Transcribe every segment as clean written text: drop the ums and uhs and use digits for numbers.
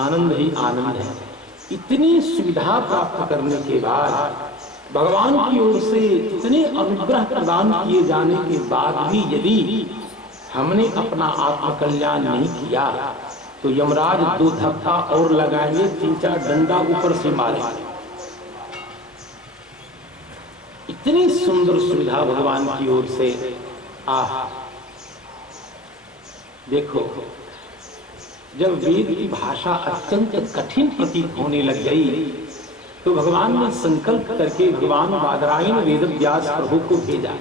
आनंद ही आनंद है। इतनी सुविधा प्राप्त करने के बाद, भगवान की ओर से इतने अनुग्रह प्रदान किए जाने के बाद भी यदि हमने अपना आत्मकल्याण नहीं किया तो यमराज 2 धक्का और लगाएंगे, 3-4 डंडा ऊपर से मारेंगे। इतनी सुंदर सुविधा भगवान की ओर से। देखो, जब वेद की भाषा अत्यंत कठिन प्रतीत होने लग गई तो भगवान ने संकल्प करके भगवान बादरायण वेद व्यास प्रभु को भेजा।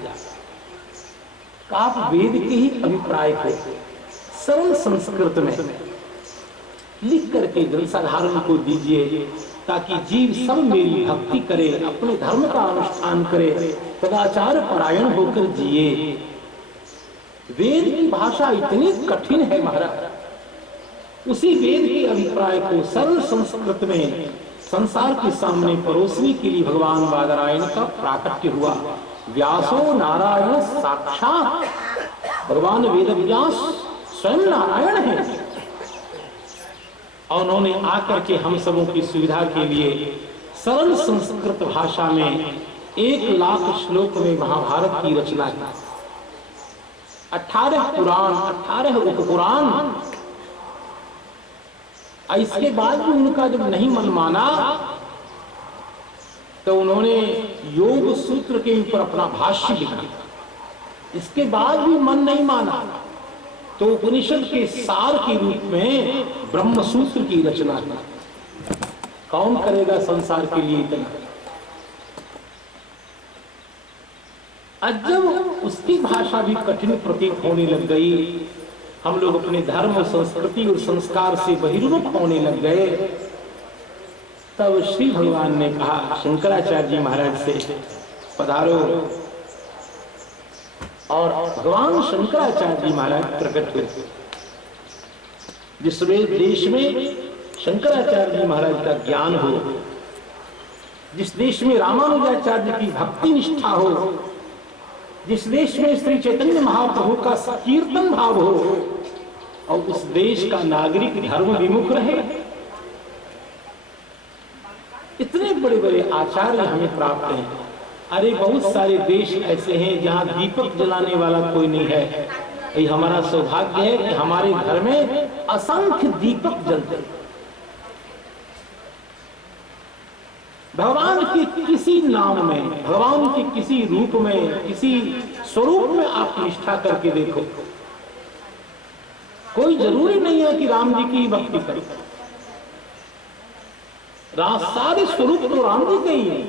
आप वेद के ही अभिप्राय को सरल संस्कृत में लिख करके जनसाधारण को दीजिए, ताकि जीव सब मेरी भक्ति करे, अपने धर्म का अनुष्ठान करे, सदाचार परायण होकर जिए। वेद की भाषा इतनी कठिन है महाराज, उसी वेद के अभिप्राय को सरल संस्कृत में संसार के सामने परोसने के लिए भगवान बादरायण का प्राकट्य हुआ। व्यासो नारायण साक्षात, भगवान वेद व्यास स्वयं नारायण है। और उन्होंने आकर के हम सबों की सुविधा के लिए सरल संस्कृत भाषा में 1 लाख श्लोक में महाभारत की रचना की। 18 पुराण, 18 उपपुराण। इसके बाद भी उनका जब नहीं मन माना तो उन्होंने योग सूत्र के ऊपर अपना भाष्य लिखा। इसके बाद भी मन नहीं माना तो उपनिषद के सार के रूप में ब्रह्म सूत्र की रचना की। कौन करेगा संसार के लिए इतना? जब उसकी भाषा भी कठिन प्रतीत होने लग गई, हम लोग अपने धर्म और संस्कृति और संस्कार से बहिर्मुख होने लग गए, तब श्री भगवान ने कहा शंकराचार्य जी महाराज से, पधारो। और भगवान शंकराचार्य जी महाराज प्रकट हुए। जिस देश में शंकराचार्य जी महाराज का ज्ञान हो, जिस देश में रामानुजाचार्य की भक्ति निष्ठा हो, जिस देश में श्री चैतन्य महाप्रभु का कीर्तन भाव हो, और उस देश का नागरिक धर्म विमुख रहे, इतने बड़े बड़े आचार्य हमें प्राप्त हैं। अरे बहुत सारे देश ऐसे हैं जहां दीपक जलाने वाला कोई नहीं है। ये हमारा सौभाग्य है कि हमारे घर में असंख्य दीपक जलते हैं। भगवान के किसी नाम में, भगवान के किसी रूप में, किसी स्वरूप में आप निष्ठा करके देखो। कोई जरूरी नहीं है कि राम जी की भक्ति करो, सारे स्वरूप तो राम जी के ही है।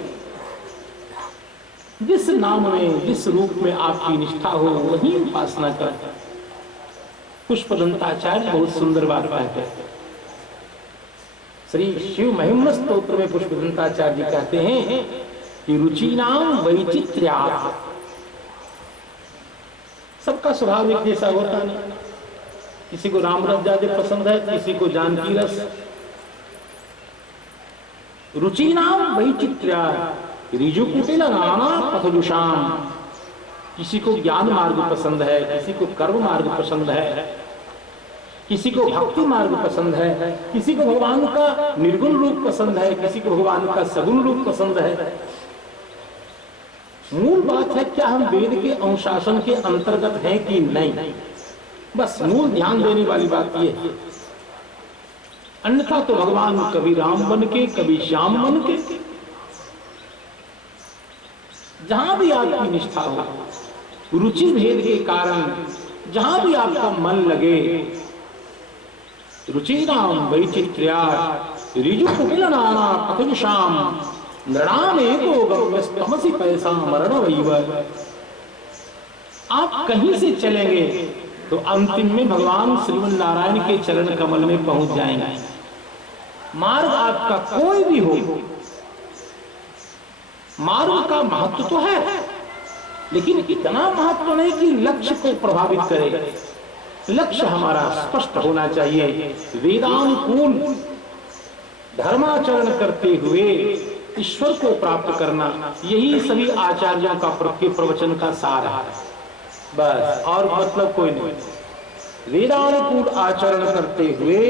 जिस नाम में, जिस रूप में आपकी निष्ठा हो वही उपासना कर। पुष्पदंताचार्य बहुत सुंदर बात कहते हैं। श्री शिव महिम्न स्तोत्र में पुष्पदंताचार्य जी कहते हैं कि रुचिनाम वैचित्र्यात्। सबका स्वभाव एक जैसा होता नहीं। किसी को राम रस ज्यादा पसंद है, किसी को जानकी रस। रुचिनाम वैचित्र्यात् ऋजुकुटिल नाना पथजुषाम। किसी को ज्ञान मार्ग पसंद है, किसी को कर्म मार्ग पसंद है, किसी को भक्ति मार्ग पसंद है, किसी को भगवान का निर्गुण रूप पसंद है, किसी को भगवान का सगुण रूप पसंद है। मूल बात है क्या हम वेद के अनुशासन के अंतर्गत हैं कि नहीं, बस मूल ध्यान देने वाली बात यह है। अन्यथा तो भगवान कभी राम बन के, कभी श्याम बन के, जहां भी आपकी निष्ठा हो, रुचि भेद के कारण जहां भी आपका मन लगे, रुचिराम वैचित्र्यात् ऋजुकुटिल नाना पथजुषाम नृणाम एको गम्यस्तमसि पैसा मरण वैव। आप कहीं से चलेंगे तो अंतिम में भगवान श्रीमन नारायण के चरण कमल में पहुंच जाएंगे। मार्ग आपका कोई भी हो, मार्ग का महत्व तो है, लेकिन इतना महत्व नहीं कि लक्ष्य को प्रभावित करे। लक्ष्य हमारा स्पष्ट होना चाहिए। वेदानुकूल धर्माचरण करते हुए ईश्वर को प्राप्त करना, यही सभी आचार्यों का प्रवचन का सार है, बस और मतलब कोई नहीं। वेदानुकूल आचरण करते हुए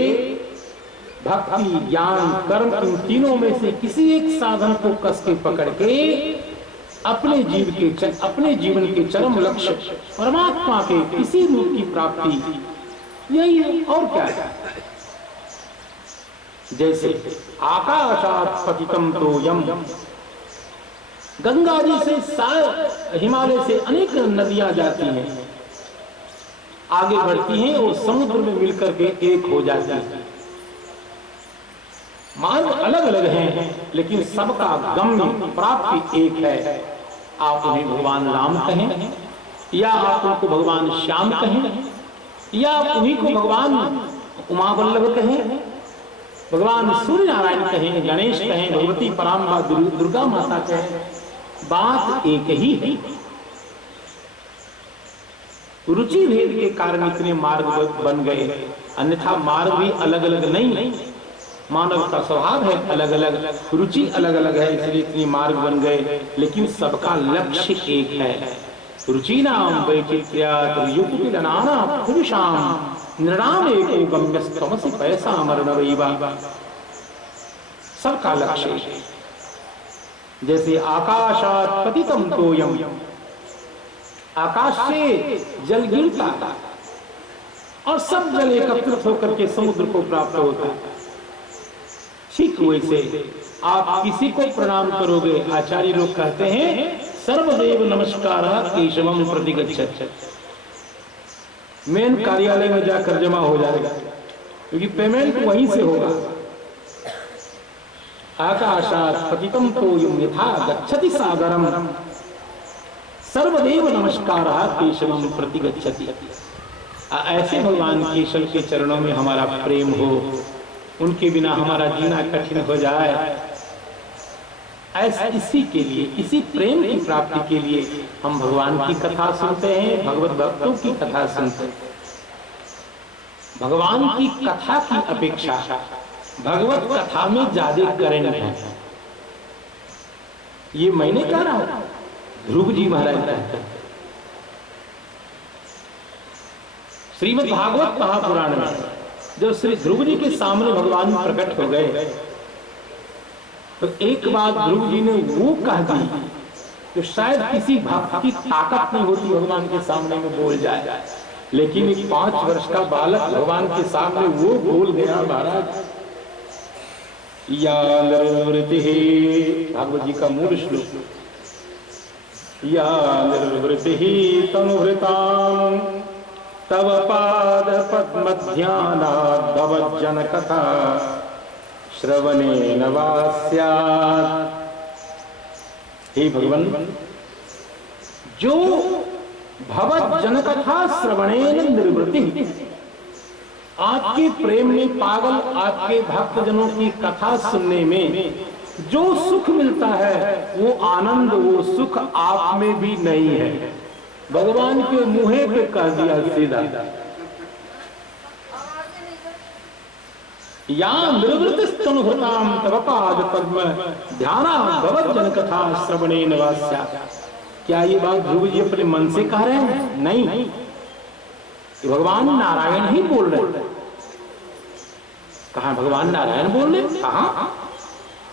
भक्ति, ज्ञान, कर्म, इन तीनों में से किसी एक साधन को कस के पकड़ के अपने जीवन के चरम लक्ष्य परमात्मा के किसी रूप की प्राप्ति, यही है और क्या है। जैसे आकाशात पतितम तोयम, गंगा जी से हिमालय से अनेक नदियां जाती हैं, आगे बढ़ती हैं और समुद्र में मिलकर के एक हो जाती हैं। मार्ग अलग अलग हैं लेकिन सबका गम्य प्राप्ति एक है। आप उन्हें भगवान राम कहें या आप उनको भगवान श्याम कहें या आप उन्हीं को भगवान उमा वल्लभ कहें, भगवान सूर्य नारायण कहें, गणेश कहें, भगवती पराम्बा दुर्गा माता कहें, बात एक ही है। रुचि भेद के कारण इतने मार्ग बन गए, अन्यथा मार्ग भी अलग अलग नहीं। मानव का स्वभाव है अलग अलग, रुचि अलग अलग है, इसलिए इतनी मार्ग बन गए, लेकिन सबका लक्ष्य एक है। रुचिनाम वैचित्र्यात् युक्तिलनाना पुरुषाम नृणाम एको गम्यस्तमसि पैसा मरणवैवा। सबका लक्ष्य है। जैसे आकाशात् पतितम तोयम, आकाश से जल गिरता था और सब जल एकत्रित होकर के समुद्र को प्राप्त होता है। ठीक वैसे आप किसी को प्रणाम करोगे, आचार्य लोग कहते हैं सर्वदेव नमस्कार केशवम प्रतिगच्छति। मेन कार्यालय में जाकर जमा हो जाएगा, क्योंकि पेमेंट वहीं से होगा। आकाशात् पतितम तोयम यथा गच्छति सागरम सर्वदेव नमस्कार केशवम प्रतिगच्छति। ऐसे भगवान केशव के चरणों में हमारा प्रेम हो, उनके बिना हमारा जीना कठिन हो जाए, ऐसा इसी के लिए, इसी प्रेम की प्राप्ति के लिए हम भगवान की कथा सुनते हैं, भगवत भक्तों की कथा सुनते हैं। भगवान की कथा की अपेक्षा भगवत कथा में ज्यादा करंट है। ये मैंने कह रहा हूं, ध्रुव जी महाराज कहते हैं। श्रीमद् भागवत महापुराण में जब श्री ध्रुव जी के सामने भगवान प्रकट हो गए तो एक बात ध्रुव जी ने वो कह दी तो शायद किसी भक्त की ताकत नहीं होती भगवान के सामने में बोल जाए, लेकिन एक 5 वर्ष का बालक भगवान के सामने वो बोल गया। महाराज या निर्वृति, भागवत जी का मूल श्लोक, या निर्वृति तनुभृतां तव पाद पद्म ध्यानात् भवज्जन कथा श्रवणेन वा स्यात्। हे भगवान, जो भवज्जन कथा श्रवणेन निर्वृति, आपके प्रेम में पागल आपके भक्तजनों की कथा सुनने में जो सुख मिलता है वो आनंद, वो सुख आप में भी नहीं है। भगवान के मुंह पे कह दिया सीधा। या निर्वृतिस्तनुभृतां तव पाद पद्म ध्यानात् भवज्जन कथा श्रवणेन वा स्यात्। क्या ये बात ध्रुव जी अपने मन से कह रहे हैं? नहीं, भगवान नारायण ही बोल रहे हैं। कहा भगवान नारायण बोल रहे? कहा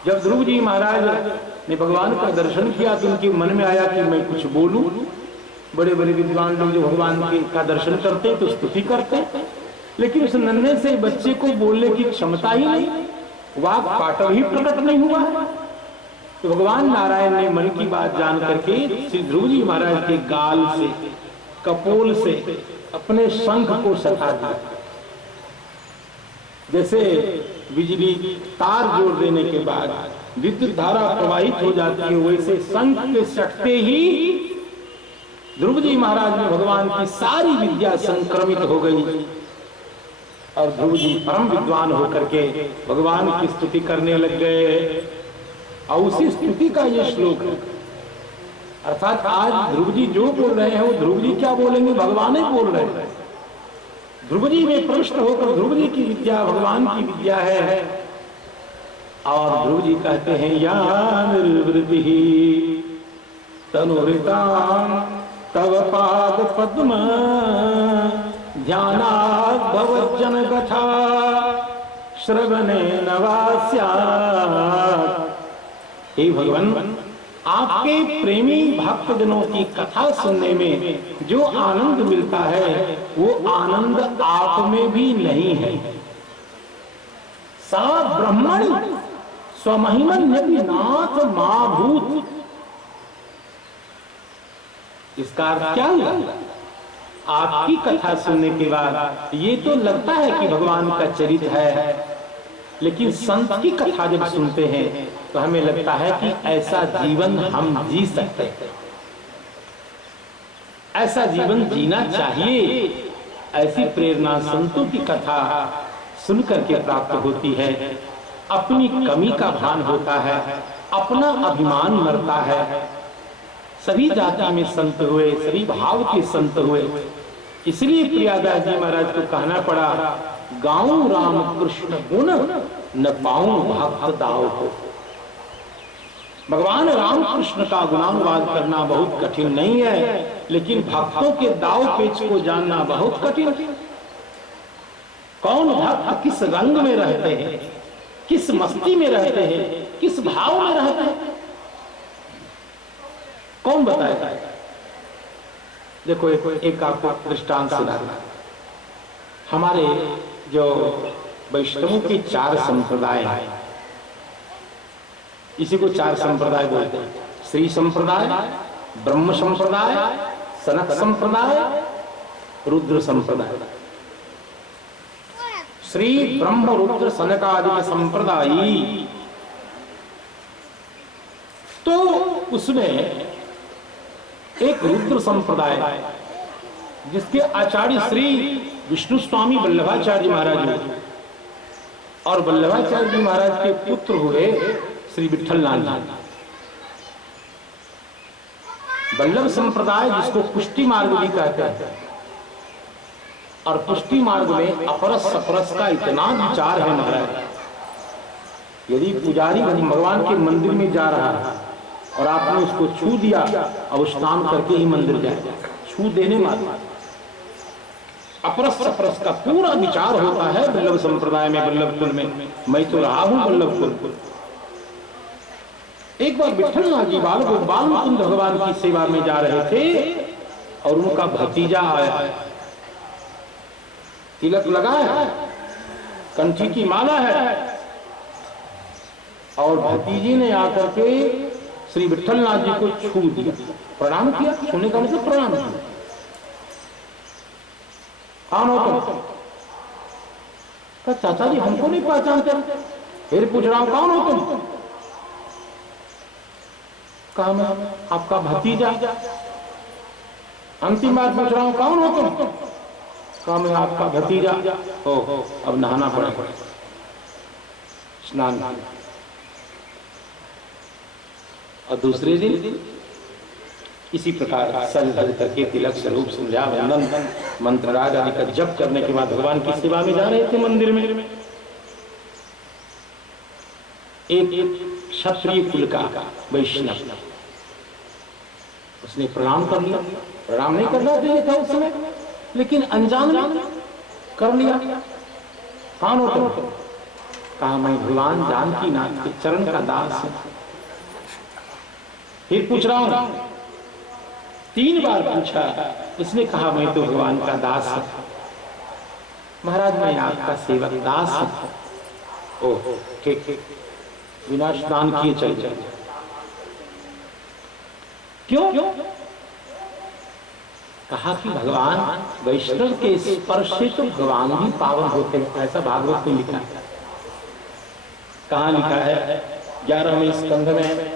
जब ध्रुव जी महाराज ने भगवान का दर्शन किया तो उनके मन में आया कि मैं कुछ बोलूं। बड़े बड़े विद्वान लोग जो भगवान के का दर्शन करते तो स्तुति करते, लेकिन उस नन्हे से बच्चे को बोलने की क्षमता ही नहीं, वाक पाटव ही प्रकट नहीं हुआ। तो भगवान नारायण ने मन की बात जान करके श्री ध्रुव जी महाराज के गाल से, कपोल से अपने शंख को सटा दिया। जैसे बिजली तार जोड़ देने के बाद विद्युत धारा प्रवाहित हो जाती है, वैसे शंख के सटते ही ध्रुव जी महाराज में भगवान की सारी विद्या संक्रमित हो गई और ध्रुव जी परम विद्वान होकर के भगवान की स्तुति करने लग गए। और उसी स्तुति का ये श्लोक है। अर्थात आज ध्रुव जी जो बोल रहे हैं वो ध्रुव जी क्या बोलेंगे, भगवान ही बोल रहे हैं। ध्रुव जी में प्रविष्ट होकर ध्रुव जी की विद्या भगवान की विद्या है। और ध्रुव जी कहते हैं या निर्वृति तनुभृतां तव पाद पद्म ध्यानात् भवज्जन कथा श्रवणे नवास्या। हे भगवान, आपके प्रेमी भक्तजनों की कथा सुनने में जो आनंद मिलता है वो आनंद आप में भी नहीं है। सा ब्रह्मणि स्वमहिमन्यपि नाथ माभूत। इसका अर्थ क्या हुआ? आपकी कथा सुनने के बाद ये तो लगता है कि भगवान का चरित्र है, लेकिन संत की कथा जब सुनते हैं तो हमें लगता है कि ऐसा जीवन हम जी सकते हैं, ऐसा जीवन जीना चाहिए। ऐसी प्रेरणा संतों की कथा सुन करके प्राप्त होती है। अपनी कमी का भान होता है, अपना अभिमान मरता है। सभी जाति में संत हुए, सभी भाव के संत हुए। इसलिए प्रियादास जी महाराज को कहना पड़ा, गाऊं राम कृष्ण गुण न पाऊं भक्त दाव को। भगवान राम कृष्ण का गुणानुवाद करना बहुत कठिन नहीं है, लेकिन भक्तों के दाव पेच को जानना बहुत कठिन। कौन भक्त किस रंग में रहते हैं, किस मस्ती में रहते हैं, किस भाव में रहते हैं, कौन बताएगा? देखो एक आपको दृष्टांत सुनाना। हमारे जो वैष्णवों के 4 संप्रदाय हैं, इसी को 4 संप्रदाय बोलते हैं। श्री संप्रदाय, ब्रह्म संप्रदाय, सनक संप्रदाय, रुद्र संप्रदाय। श्री ब्रह्म रुद्र सनकादि संप्रदायी, तो उसमें एक रुद्र संप्रदाय जिसके आचार्य श्री विष्णु स्वामी वल्लभाचार्य महाराज हुए, और वल्लभाचार्य जी महाराज के पुत्र हुए श्री विठ्ठलनाथ जी। वल्लभ संप्रदाय जिसको पुष्टि मार्ग भी कहते हैं, और पुष्टि मार्ग में अपरस सपरस का इतना विचार है महाराज। यदि पुजारी भगवान के मंदिर में जा रहा है और आपने उसको छू दिया, और स्नान करके ही मंदिर जाए, छू देने मात्र अपरस सपरस का पूरा विचार होता है वल्लभ संप्रदाय में, वल्लभ कुल में। मैं तो रहा हूं वल्लभ कुल। एक बार विठ्ठलनाथ जी बाल मुकुंद भगवान की सेवा में जा रहे थे, और उनका भतीजा आया, तिलक लगा है, कंठी की माला है, और भतीजी ने आकर के श्री विठ्ठलनाथ जी को छू दिया, प्रणाम किया। छूने का मतलब प्रणाम किया। कौन हो तुम? कहा चाचा जी हमको नहीं पहचानते। फिर पूछ रहा हूं कौन हो तुम? कहा मैं आपका भतीजा। अंतिम बार पूछ रहा हूं कौन हो तुम? कहा मैं आपका भतीजा। हो अब नहाना पड़ेगा, स्नान। और दूसरे दिन इसी प्रकार सज धज करके तिलक स्वरूप संध्या वंदन मंत्र राग आदि का जप करने के बाद भगवान की सेवा में जा रहे थे मंदिर में। एक क्षत्रिय कुल का वैष्णव, उसने प्रणाम कर लिया। प्रणाम नहीं करना चाहिए था उस समय, लेकिन अनजान में कर लिया। कौन हो तुम? कहा मैं भगवान जानकी नाथ के चरण का दास हूं। फिर पूछ रहा हूं, 3 बार पूछा। उसने कहा मैं तो भगवान का दास हूं। महाराज मैं आपका सेवक दास हूं। ओह ठीक, बिना स्नान किए चल जाए। क्यों? कहा कि भगवान वैष्णव के स्पर्श से तो भगवान भी पावन होते हैं, ऐसा भागवत में लिखा है। कहां लिखा है? 11वें स्कंध में,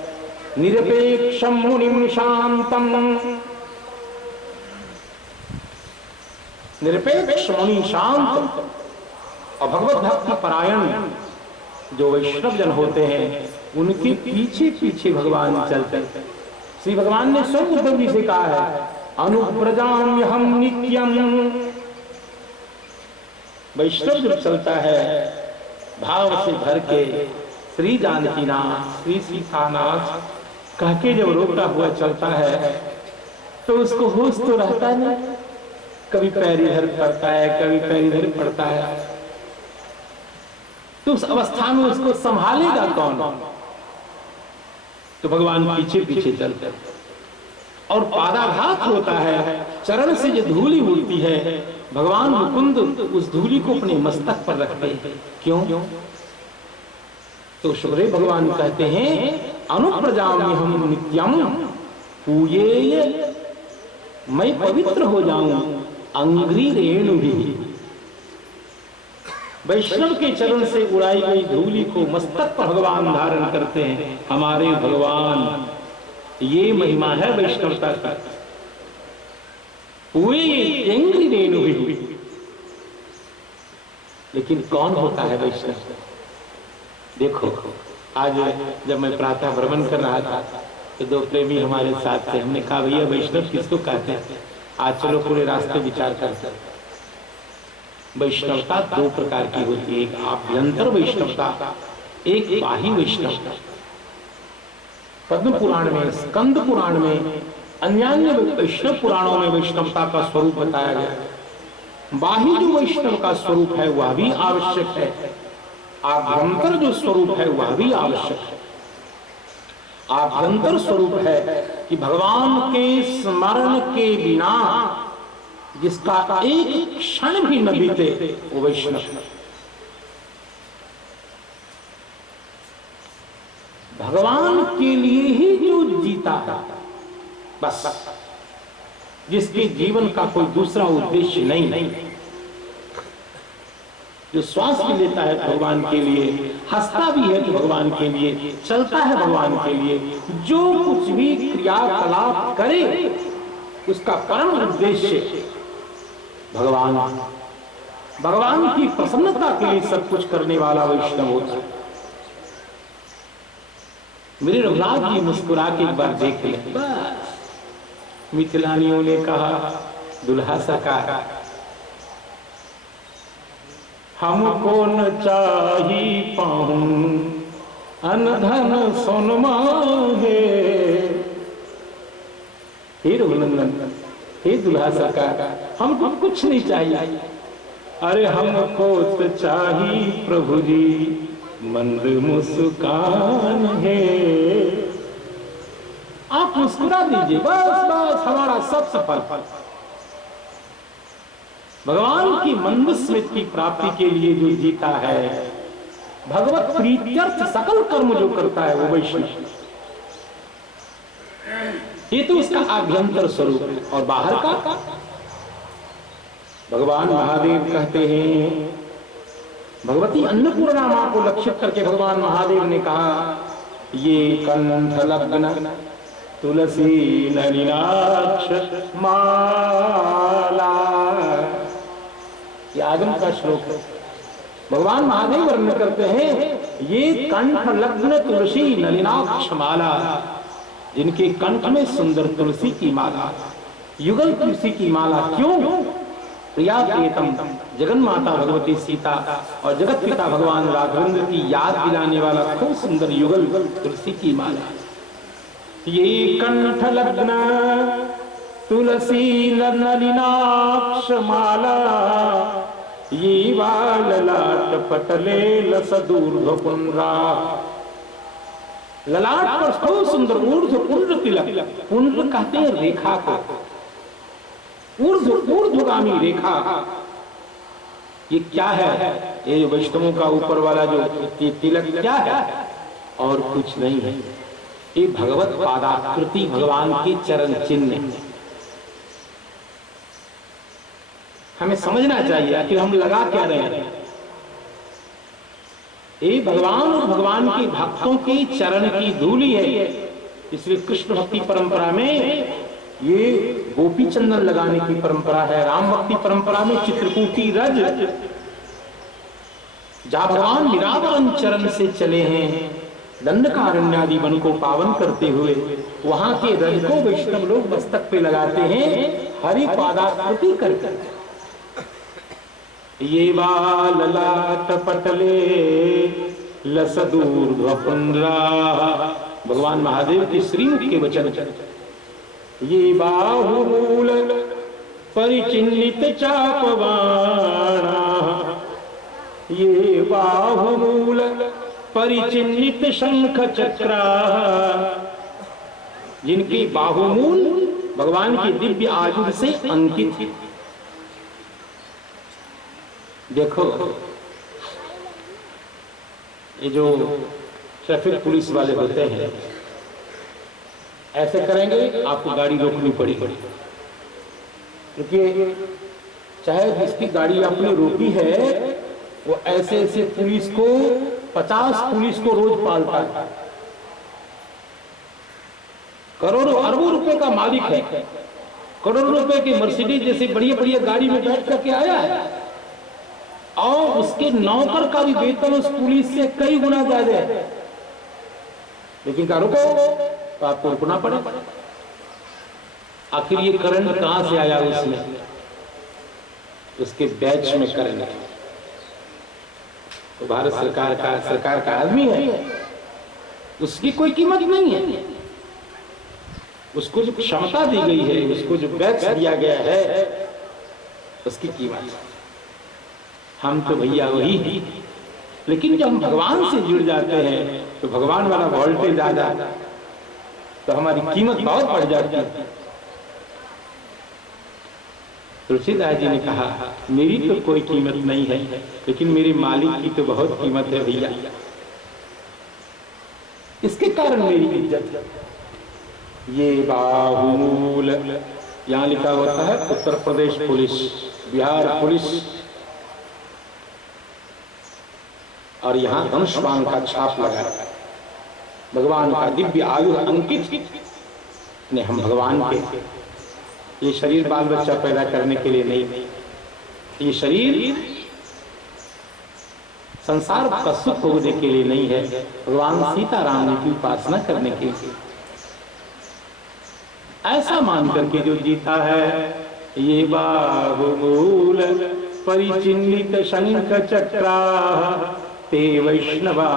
निरपेक्षम मुनिम शांतम। निरपेक्ष मुनि शांत और भगवत भक्ति परायण जो वैष्णव जन होते हैं, उनके पीछे पीछे भगवान चलते हैं। श्री भगवान ने स्वयं उद्धव जी से कहा है, अनुप्रजाम्यहम नित्यम। वैष्णव जब चलता है भाव से भर के, श्री जानकीनाथ, श्री सीतानाथ कह के जब रोकता हुआ चलता है, तो उसको होश तो रहता नहीं। कभी पैर इधर पड़ता है, कभी पैर इधर पड़ता है। तो उस अवस्था में उसको संभालेगा कौन? तो भगवान पीछे पीछे चलते और पादाघात होता है, चरण से जो धूलि उड़ती है, भगवान मुकुंद उस धूलि को अपने मस्तक पर रखते हैं। क्यों? तो शुभदेव भगवान कहते हैं अनुप्रजाम्य हम नित्यम पूजेय, मैं पवित्र हो जाऊं अंग्री रेणु भी। वैष्णव के चरण से उड़ाई गई धूलि को मस्तक पर भगवान धारण करते हैं हमारे भगवान। ये महिमा है वैष्णवता का। पूजेय अंग्री रेणु भी। लेकिन कौन होता है वैष्णव? देखो, आज जब मैं प्रातः भ्रमण कर रहा था तो दो प्रेमी हमारे साथ थे। हमने कहा भैया वैष्णव किसको कहते हैं? आज चलो पूरे रास्ते विचार करते हैं। वैष्णवता दो प्रकार की होती है, एक आभ्यंतर वैष्णवता, एक बाह्य वैष्णवता। पद्म पुराण में, स्कंद पुराण में, अन्य वैष्णव पुराणों में वैष्णवता का स्वरूप बताया गया। बाह्य जो वैष्णव का स्वरूप है वह भी आवश्यक है, आभ्यंतर जो स्वरूप है वह भी आवश्यक है। आभ्यंतर स्वरूप है कि भगवान के स्मरण के बिना जिसका एक क्षण भी न बीते वो वैष्णव। भगवान के लिए ही जो जीता है, बस, जिसके जीवन का कोई दूसरा उद्देश्य नहीं, जो श्वास भी लेता है भगवान के लिए, हंसता भी है तो भगवान के लिए, चलता है भगवान के लिए, जो कुछ भी क्रियाकलाप करे उसका परम उद्देश्य भगवान, भगवान की प्रसन्नता के लिए सब कुछ करने वाला वैष्णव होता है। मेरे रघुनाथ जी मुस्कुरा के एक बार देख ले। बस मिथिलानियों ने कहा दुल्हा सरकार हमको न चाही पाऊं अन धन सोनमा है। हे रघुनंदन, हे दुल्हा सरकार, हमको कुछ नहीं चाहिए। अरे हमको तो चाहिए प्रभु जी मंद मुस्कान है। आप मुस्कुरा दीजिए, बस बस हमारा सब सफल। भगवान की मंद स्मृति की प्राप्ति के लिए जो जीता है, भगवत प्रीत्यर्थ सकल कर्म जो करता है वो वैष्णव। ये तो उसका आभ्यंतर स्वरूप है। और बाहर का भगवान महादेव कहते हैं, भगवती अन्नपूर्णा मां को लक्षित करके भगवान महादेव ने कहा ये कंठ लग्न तुलसी नलिनाक्ष माला। ये आगम का श्लोक है। भगवान महादेव वर्णन करते हैं ये कंठ लग्न तुलसी नलिनाक्ष माला, जिनके कंठ में सुंदर तुलसी की माला, युगल तुलसी की माला। क्यों? प्रिया प्रियतम जगन माता भगवती सीता और जगत पिता भगवान राघवेंद्र की याद दिलाने वाला खूब सुंदर युगल तुलसी की माला। ये कंठ लग्न तुलसी नलिनाक्ष माला, ये ललाट पटले लसदूर्ध्व पुंड्रा। ललाट पर खूब सुंदर ऊर्ध्व पुंड्र तिलक। पुंड्र कहते हैं रेखा को, ऊर्ध्वगामी रेखा। ये क्या है? ये वैष्णवों का ऊपर वाला जो तिलक क्या है? और कुछ नहीं है, ये भगवत पादाकृति, भगवान के चरण चिन्ह। हमें समझना चाहिए कि हम लगा क्या रहे हैं। ये भगवान और भगवान के भक्तों के चरण की धूलि है। इसलिए कृष्ण भक्ति परंपरा में ये गोपी चंदन लगाने की परंपरा है। राम भक्ति परंपरा में चित्रकूटी रज, जहां भगवान निरावरण चरण से चले हैं दंडकारण्यादि वन को पावन करते हुए, वहां के रज को वैष्णव लोग मस्तक पे लगाते हैं हरि पादाकृति करके। ये ललाट पटले लसदूर्ध्व पुंड्रा, भगवान महादेव के श्रीमुख के वचन। ये बाहुमूल परिचिन्नित चापवाणा, ये बाहुमूल परिचिन्नित शंख चक्रा, जिनकी बाहुमूल भगवान की दिव्य आयुध से अंकित है। देखो ये जो ट्रैफिक पुलिस वाले होते हैं ऐसे करेंगे, आपको गाड़ी रोकनी पड़ेगी, क्योंकि चाहे जिसकी गाड़ी आपने रोकी है वो ऐसे ऐसे पुलिस को 50 पुलिस को रोज पालता है, करोड़ों अरबों रुपए का मालिक है, करोड़ों रुपए की मर्सिडीज जैसी बढ़िया बढ़िया गाड़ी में बैठ करके आया है, और उसके नौकर का भी वेतन उस पुलिस से कई गुना ज्यादा है, लेकिन क्या रुको तो आपको रुकना पड़ेगा। आखिर ये करंट कहां से आया उसमें? उसके बैच में करंट, तो भारत सरकार का आदमी है, उसकी कोई कीमत नहीं है। उसको जो क्षमता दी गई है, उसको जो बैच दिया गया है, उसकी कीमत। हम तो भैया वही हैं, लेकिन जब हम भगवान से जुड़ जाते हैं तो भगवान वाला वोल्टेज आ जाता, तो हमारी कीमत बहुत बढ़ जाती है। तुलसीदास जी ने कहा, मेरी तो कोई कीमत नहीं है, लेकिन मेरे मालिक की तो बहुत कीमत है भैया, इसके कारण मेरी इज्जत है। ये बाहुमूल, यहां लिखा होता है उत्तर प्रदेश पुलिस, बिहार पुलिस, और यहां धनुष्बाण का छाप लगा, भगवान का दिव्य आयु अंकित ने। हम भगवान के, ये शरीर बाल बच्चा पैदा करने के लिए नहीं, ये शरीर संसार का सुख भोगने के लिए नहीं है, भगवान सीताराम की उपासना करने के लिए। ऐसा मान करके जो जीता है, ये बाहुमूल परिचिन्नित शंख चक्रा ते वैष्णवा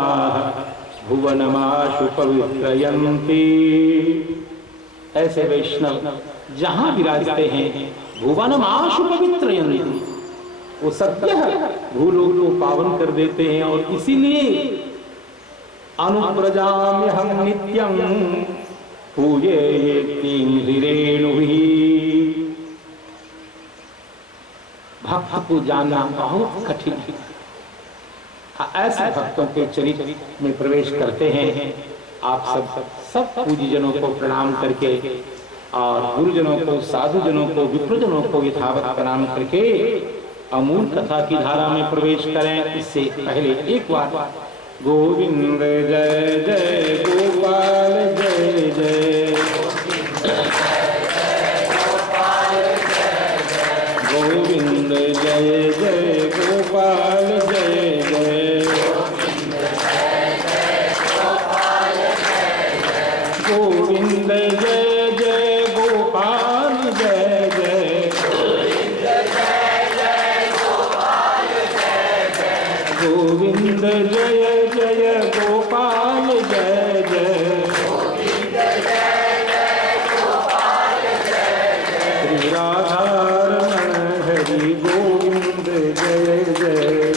भुवनमाशु पवित्रयन्ति। ऐसे वैष्णव जहां विराजते हैं, भुवनमाशु पवित्रयन्ति, वो सत्य भूलोक को पावन कर देते हैं। और इसीलिए अनुप्रजाम्यहं नित्यं पूजयेति रेणुभिः। भक्त को जानना बहुत कठिन है। ऐसे भक्तों के चरित्र में प्रवेश करते हैं। आप सब पूज्यजनों को प्रणाम करके, और गुरुजनों को, साधुजनों को, विप्रजनों को यथावत प्रणाम करके अमूल कथा की धारा में प्रवेश करें। इससे पहले एक बार गोविंद जय जय गोपाल जय जय, गोविंद जय जय गोपाल जय जय, गोविंद जय जय गोपाल जय जय, गोविंद जय जय गोपाल जय जय, श्री राधारमण हरि गोविंद जय जय,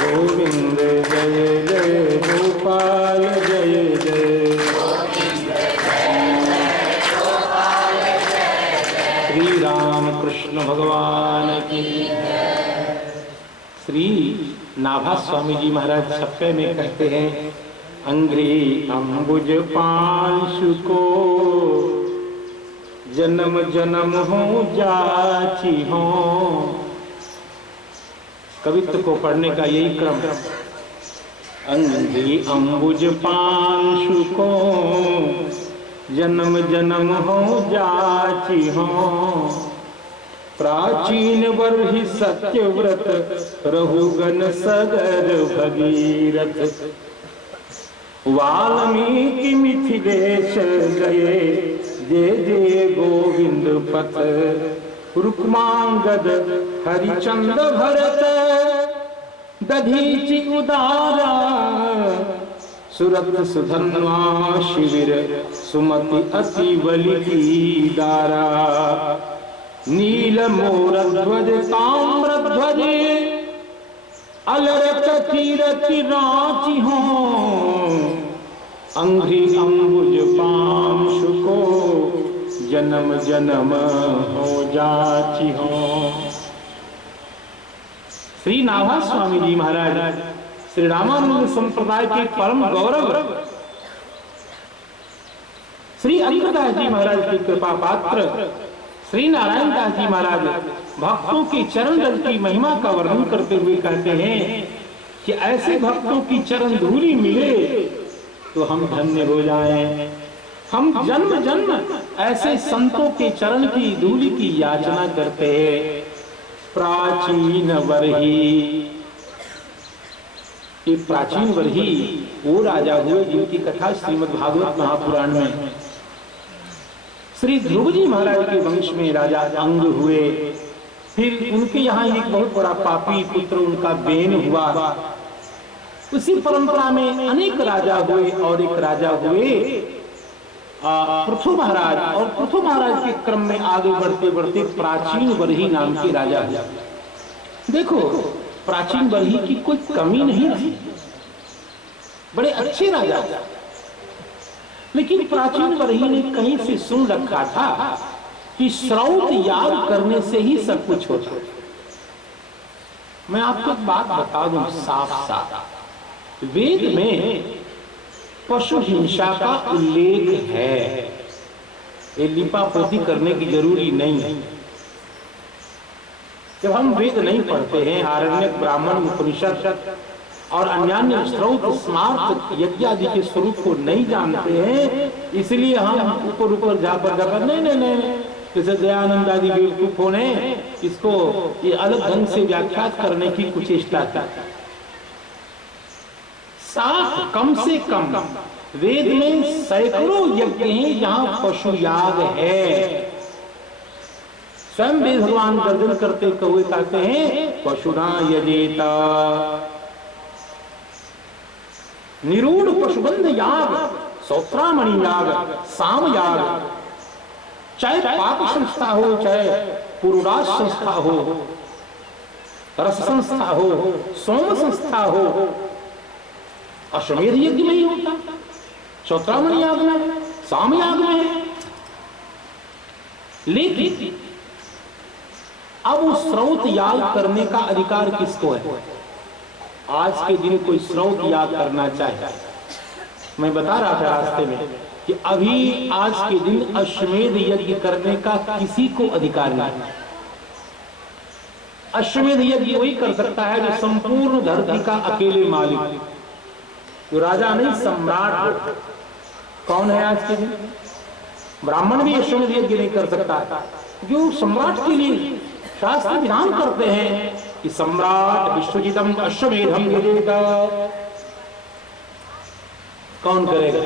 गोविंद जय जय गोपाल जय जय, श्री राम कृष्ण भगवान की। श्री नाभा स्वामी जी महाराज छप्पे में कहते हैं, अंग्री अंबुज पांशु को जन्म जन्म हो जाची हो। कवित्व को पढ़ने का यही क्रम। अंग्री अंबुज पांशु को जन्म जन्म हो जाची हो। प्राचीन बरहि सत्यव्रत रहुगन सगर भगीरथ। वाल्मीकि मिथिलेश गए जे जे गोविंद पथ। रुक्मांगद हरिचंद भरत दधीचि उदारा। सुरत सुधन्वा शिविर सुमति अति बलि की दारा। नील मोरध्वज ताम्रध्वज अलरत कीरति रांची हो अंघ्रि अंबुज पांशु को जन्म जन्म हो जाची हो। श्री नाभा स्वामी जी महाराज श्री रामानंद संप्रदाय के परम गौरव श्री अनंतदास जी महाराज की कृपा पात्र श्री नारायण दास जी महाराज भक्तों के चरण दल की महिमा का वर्णन करते हुए कहते हैं कि ऐसे भक्तों की चरण धूलि मिले तो हम धन्य हो जाएं। हम जन्म जन्म ऐसे संतों के चरण की धूलि की याचना करते हैं। प्राचीन वरही, ये प्राचीन वरही वो राजा हुए जिनकी कथा श्रीमद् भागवत महापुराण में श्री ध्रुव जी महाराज के वंश में राजा अंग हुए। फिर उनके यहाँ एक बहुत बड़ा पापी पुत्र उनका बेन हुआ। उसी परंपरा में अनेक राजा हुए और एक राजा हुए पृथु महाराज, और पृथु महाराज के क्रम में आगे बढ़ते बढ़ते प्राचीन वरही नाम के राजा हुआ। देखो प्राचीन वरही की कोई कमी नहीं थी, बड़े अच्छे राजा, लेकिन प्राचीन वरही ने कहीं से सुन रखा था कि श्रौत याग करने से ही सब कुछ होता। मैं आपको एक बात बता दूं साफ साफ, वेद में पशु हिंसा का उल्लेख है। ये लिपा पोती करने की जरूरी नहीं है। जब हम वेद नहीं पढ़ते हैं, आरण्यक, ब्राह्मण, उपनिषद और अन्य स्रोत स्मार्त यज्ञ आदि के स्वरूप को नहीं जानते हैं, इसलिए हम ऊपर ऊपर जाकर नहीं जैसे दयानंद आदि बेवकूफों ने इसको ये अलग ढंग से व्याख्यात करने की कुचेष्टा की। साफ कम से कम वेद में सैकड़ों यज्ञ हैं जहां पशु याग है। स्वयं वेद भगवान गर्जन करते हुए कहते हैं पशुना यजेता, निरूढ़ पशुबंध याग, सौत्रामणि याग, साम याग, चाहे पाक संस्था हो, चाहे पुरुराज संस्था हो, रस संस्था हो, सोम संस्था हो, अश्वमेध यज्ञ में ही होता, सौत्रामणि याग में, साम याग में। लेकिन अब उस स्रोत याग करने का अधिकार किसको है? आज के दिन कोई स्रोत याग करना चाहे, मैं बता रहा था रास्ते में कि अभी आज के दिन अश्वमेध यज्ञ करने का किसी को अधिकार नहीं। अश्वमेध यज्ञ वही कर सकता है जो संपूर्ण धरती का अकेले मालिक, जो राजा नहीं सम्राट। कौन है आज के दिन? ब्राह्मण भी अश्वमेध यज्ञ नहीं कर सकता। जो सम्राट के लिए शास्त्र विधान करते हैं कि सम्राट विश्वजितम अश्वमेधम यजेता, कौन करेगा?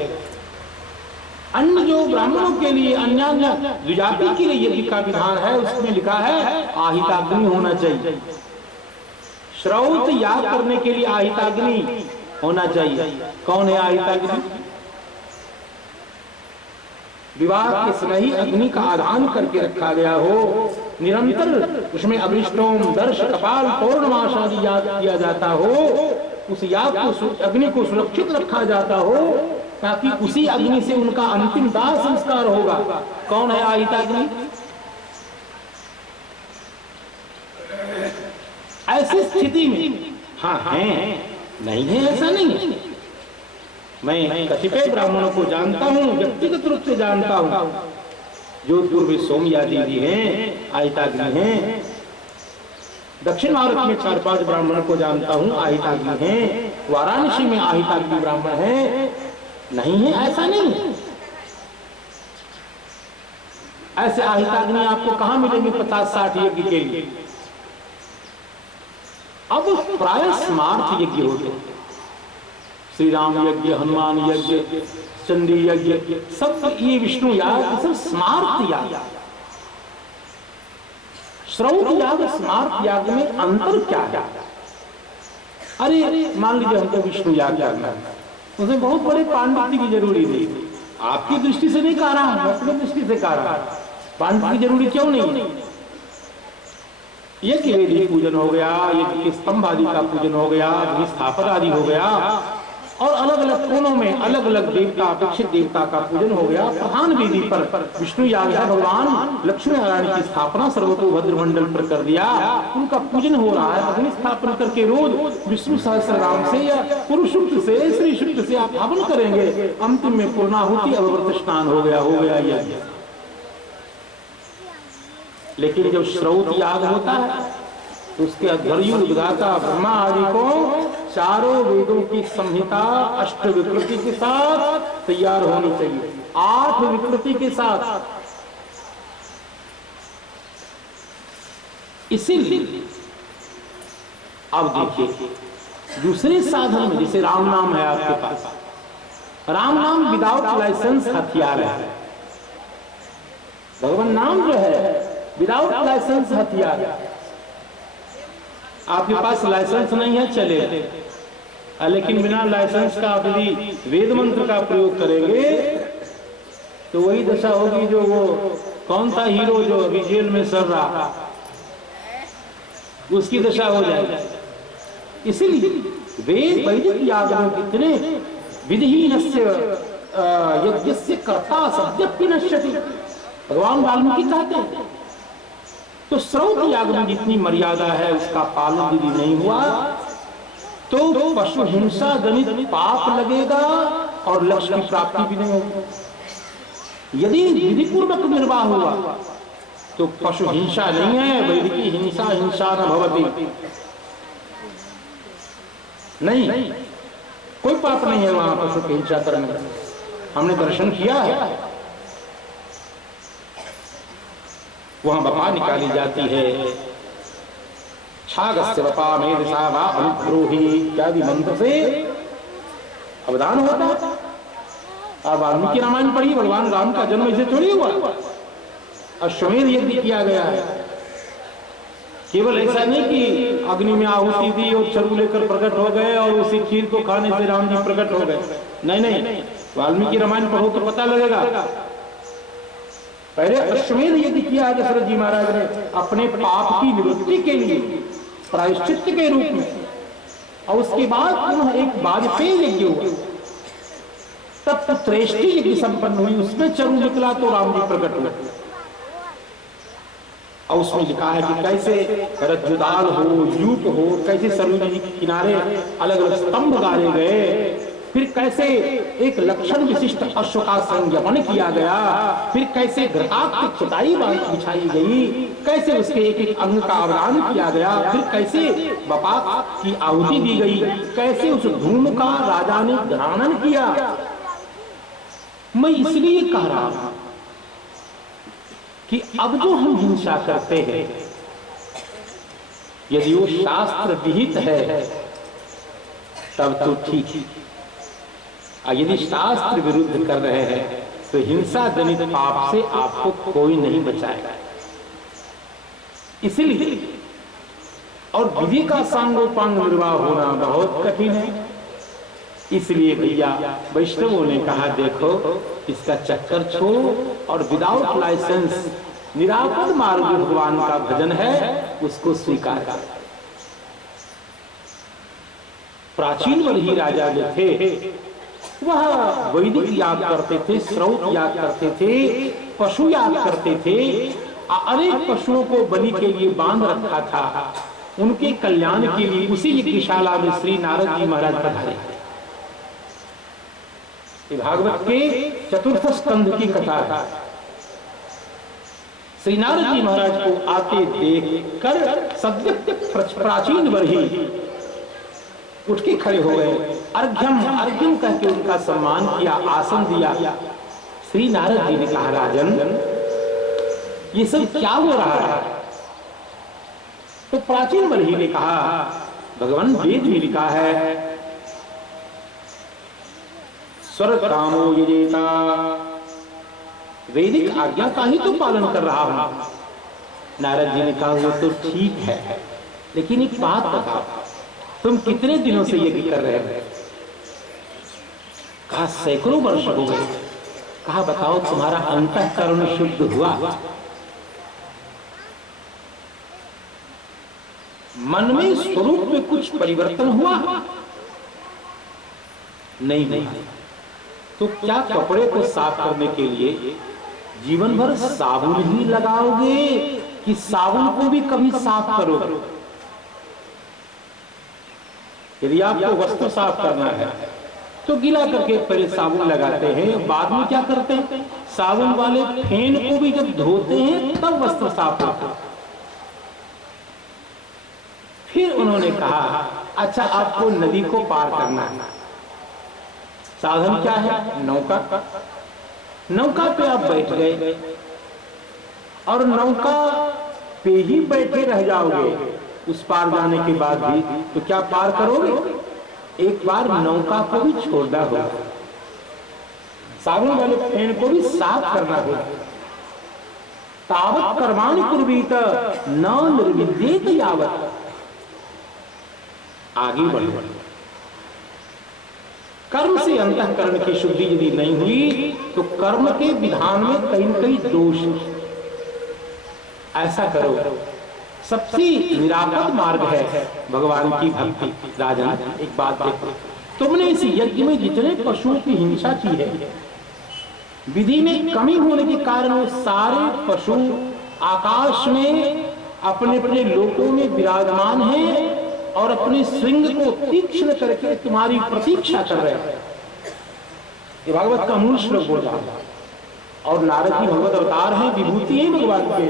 अन्य जो ब्राह्मणों के लिए, अन्य द्विजाति के लिए यज्ञ का विधान है, उसमें लिखा है आहिताग्नि होना चाहिए। श्रौत याग करने के लिए आहिताग्नि होना चाहिए। कौन है आहिताग्नि? विवाह के समय ही अग्नि का आधान करके रखा गया हो, निरंतर उसमें अभिष्टोम, दर्श, कपाल, पौर्णमास आदि याग किया जाता हो, उस याग को, अग्नि को सुरक्षित रखा जाता हो, ताकि उसी अग्नि से उनका अंतिम दाह संस्कार होगा। कौन है आहिताग्नि? ऐसी स्थिति में हाँ है, नहीं है ऐसा नहीं। मैं कतिपय ब्राह्मणों को जानता हूं, व्यक्तिगत रूप से जानता हूं। जोधपुर में सोमयाजी जी हैं, आहिताग्नि हैं। दक्षिण भारत में 4-5 ब्राह्मणों को जानता हूं, आहिताग्नि हैं। वाराणसी में आहिताग्नि ब्राह्मण हैं। नहीं है ऐसा नहीं। ऐसे आहिताग्नि आपको कहां मिलेंगे 50-60 यज्ञ के लिए? अब प्राय स्मार्थ यज्ञ होते हैं, श्री राम यज्ञ, हनुमान यज्ञ, चंडी यज्ञ, सब ये विष्णु याग, सब स्मार्त याग। श्रौत याग स्मार्त याग में अंतर क्या है? अरे मान लीजिए हमको विष्णु याग करना है, उसमें बहुत बड़े पांडित्य की जरूरी नहीं। आपकी दृष्टि से नहीं कह रहा हूं, अपनी दृष्टि से कह रहा हूं। पांडित्य की जरूरी क्यों नहीं? यज्ञ वेदी पूजन हो गया, यज्ञ के स्तंभ आदि का पूजन हो गया, अग्नि स्थापन आदि हो गया, और अलग अलग कोनों में अलग अलग देवता, अपेक्षित देवता का पूजन हो गया। प्रधान वेदी पर विष्णु याग है, भगवान लक्ष्मी नारायण की स्थापना सर्वतोभद्र मंडल पर कर दिया, उनका पूजन हो रहा है। अग्नि स्थापन करके रोज विष्णु सहस्त्र नाम से या पुरुष सूक्त से, श्री सूक्त से आप हवन करेंगे। अंतिम में पूर्णाहुति, अवव्रत स्नान हो गया यज्ञ। लेकिन जब श्रौत याग होता है तो उसके अध्वर्यु उद्गाता ब्रह्मा आदि को चारों वेदों की संहिता अष्ट विकृति के साथ तैयार होनी चाहिए, 8 विकृति के साथ। इसीलिए अब देखिए दूसरे साधन में जैसे राम नाम है आपके पास, राम नाम विदाउट लाइसेंस हथियार है। भगवान नाम जो है विदाउट लाइसेंस हथियार है। आपके पास लाइसेंस नहीं है चले, लेकिन बिना लाइसेंस का आप यदि वेद मंत्र का प्रयोग करेंगे तो वही दशा होगी जो वो कौन सा हीरो जो अभी जेल में सड़ रहा, उसकी दशा हो जाएगी। इसीलिए वेद वैदिक याग में कितने विधिहीनस्य यज्ञस्य कर्ता सद्यपि नश्यति, भगवान वाल्मीकि कहते हैं। तो श्रौत याग में जितनी मर्यादा है उसका पालन यदि नहीं हुआ तो पशु हिंसा जनित पाप लगेगा और लक्ष्य की प्राप्ति भी नहीं होगी। यदि विधि पूर्वक निर्वाह हुआ तो पशु हिंसा नहीं है, वैदिकी हिंसा हिंसा न भवति, नहीं कोई पाप नहीं है वहां पशु की हिंसा करने का। हमने दर्शन किया है, वहां बपा निकाली जाती है, छागस्य बपा मेधसा वा अनुद्रोही इत्यादि मंत्र से अवदान होता है। अब वाल्मीकि रामायण पढ़िए, भगवान राम का जन्म इसे थोड़ी हुआ, अश्वमेध यज्ञ किया गया है। केवल ऐसा नहीं कि अग्नि में आहुति दी और चरु लेकर प्रकट हो गए और उसी खीर को खाने से राम जी प्रकट हो गए, नहीं, वाल्मीकि रामायण पढ़ो तो पता लगेगा। पहले अश्वमेध यज्ञ किया दशरथ जी महाराज ने अपने पाप की निवृत्ति के लिए, प्रायश्चित के रूप में, और उसके बाद पुनः एक वाजपेयी यज्ञ हुआ, तब त्रेष्टि यज्ञ संपन्न हुई, उसमें चरु निकला तो राम जी प्रकट हुए। और उसमें लिखा है कि कैसे रज्जुदाल हो, यूप हो, कैसे सरयू नदी के किनारे अलग अलग स्तंभ गाड़े गए, फिर कैसे एक लक्षण विशिष्ट अश्व का संयमन किया गया, फिर कैसे घृताक्त चटाई बिछाई गई, कैसे उसके एक एक अंग का अवदान किया गया, फिर कैसे बपा की आहुति दी गई, कैसे उस धूम का राजा ने ग्रहण किया। मैं इसलिए कह रहा हूं कि अब जो हम हिंसा करते हैं यदि वो शास्त्र विहित है तब तो ठीक है, यदि शास्त्र विरुद्ध कर रहे हैं तो हिंसा जनित पाप से आपको कोई नहीं बचाएगा। इसलिए और विधि का सांगोपांग निर्वाह होना बहुत कठिन है। इसलिए भैया वैष्णवों ने कहा देखो इसका चक्कर छोड़ो और विदाउट लाइसेंस निरापद मार्ग भगवान का भजन है उसको स्वीकार कर। प्राचीन वही राजा जो थे वह वैदिक याग करते थे, श्रौत याग करते थे, पशु याग करते थे, अनेक पशुओं को बलि के लिए बांध रखा था। उनके कल्याण के लिए उसी यज्ञशाला में श्री नारद जी महाराज पधारे। भागवत के चतुर्थ स्कंध की कथा है। श्री नारद जी महाराज को आते देख कर सद्य प्राचीन वही उठ के खड़े हो गए, अर्घ्यम अर्घ्यम कह के उनका सम्मान किया, आसन दिया। श्री नारद जी ने कहा राजन ये सब क्या हो रहा है? तो प्राचीन वही ने कहा भगवान वेद में लिखा है स्वर्ग कामो यजेता, वैदिक आज्ञा का ही तो पालन कर रहा हूं। नारद जी ने कहा वो तो ठीक है, लेकिन एक बात बताओ तुम कितने दिनों से यज्ञ कर रहे हो? कहा सैकड़ों वर्ष हो गए। कहा बताओ तुम्हारा अंतःकरण शुद्ध हुआ? मन में स्वरूप में कुछ परिवर्तन हुआ? नहीं हुआ। तो क्या कपड़े को साफ करने के लिए जीवन भर साबुन ही लगाओगे कि साबुन को भी कभी साफ करोगे? यदि आपको वस्त्र साफ करना है तो गीला करके पहले साबुन लगाते हैं, बाद में क्या करते हैं, साबुन वाले फेन को भी जब धोते हैं तब वस्त्र साफ होता है। फिर उन्होंने कहा, अच्छा आपको नदी को पार करना है, साधन क्या है? नौका। नौका पे आप बैठ गए और नौका पे ही बैठे रह जाओगे उस पार जाने के बाद भी, तो क्या पार करोगे? एक बार नौका को भी छोड़ना होगा, साबुन वाले फेन को भी साफ करना होगा। तावत कर्माणि कुर्वीत न निर्विद्येत यावत। आगे बढ़ो। कर्म से अंतःकरण की शुद्धि यदि नहीं हुई तो कर्म के विधान में कहीं न कहीं दोष। ऐसा करो, सबसे निरापद मार्ग है भगवान की भक्ति। राजन, एक बात देखो, तुमने इस यज्ञ में जितने पशुओं की हिंसा की है, विधि में कमी होने के कारण वो सारे पशु आकाश में अपने अपने लोकों में विराजमान हैं और अपने श्रृंग को तीक्ष्ण करके तुम्हारी प्रतीक्षा कर रहे हैं। ये भागवत का मूल श्लोक बोल रहा है। और नारद जी भगवत अवतार हैं, विभूति है भगवान के।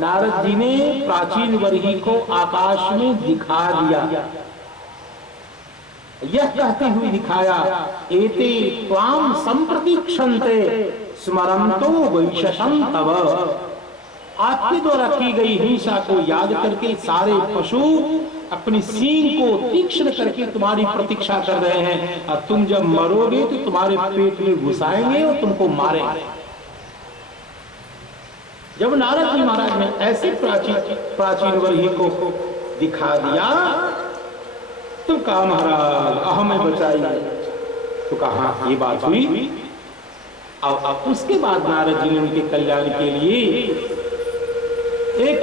नारद जी ने प्राचीन वर्ही को आकाश में दिखा दिया, यह कहते हुए दिखाया, एते त्वाम संप्रतीक्षन्ते स्मरन्तो वैशसं तव। आपके द्वारा की गई हिंसा को याद करके सारे पशु अपनी सींग को तीक्ष्ण करके तुम्हारी प्रतीक्षा कर रहे हैं, और तुम जब मरोगे तो तुम्हारे पेट में घुसाएंगे और तुमको मारेंगे। जब नारद जी महाराज ने ऐसे प्राचीन वर्ही को दिखा दिया तो कहा, महाराज हमें बचाइए। तो कहा ये बात हुई। अब उसके बाद नारद जी ने उनके कल्याण के लिए एक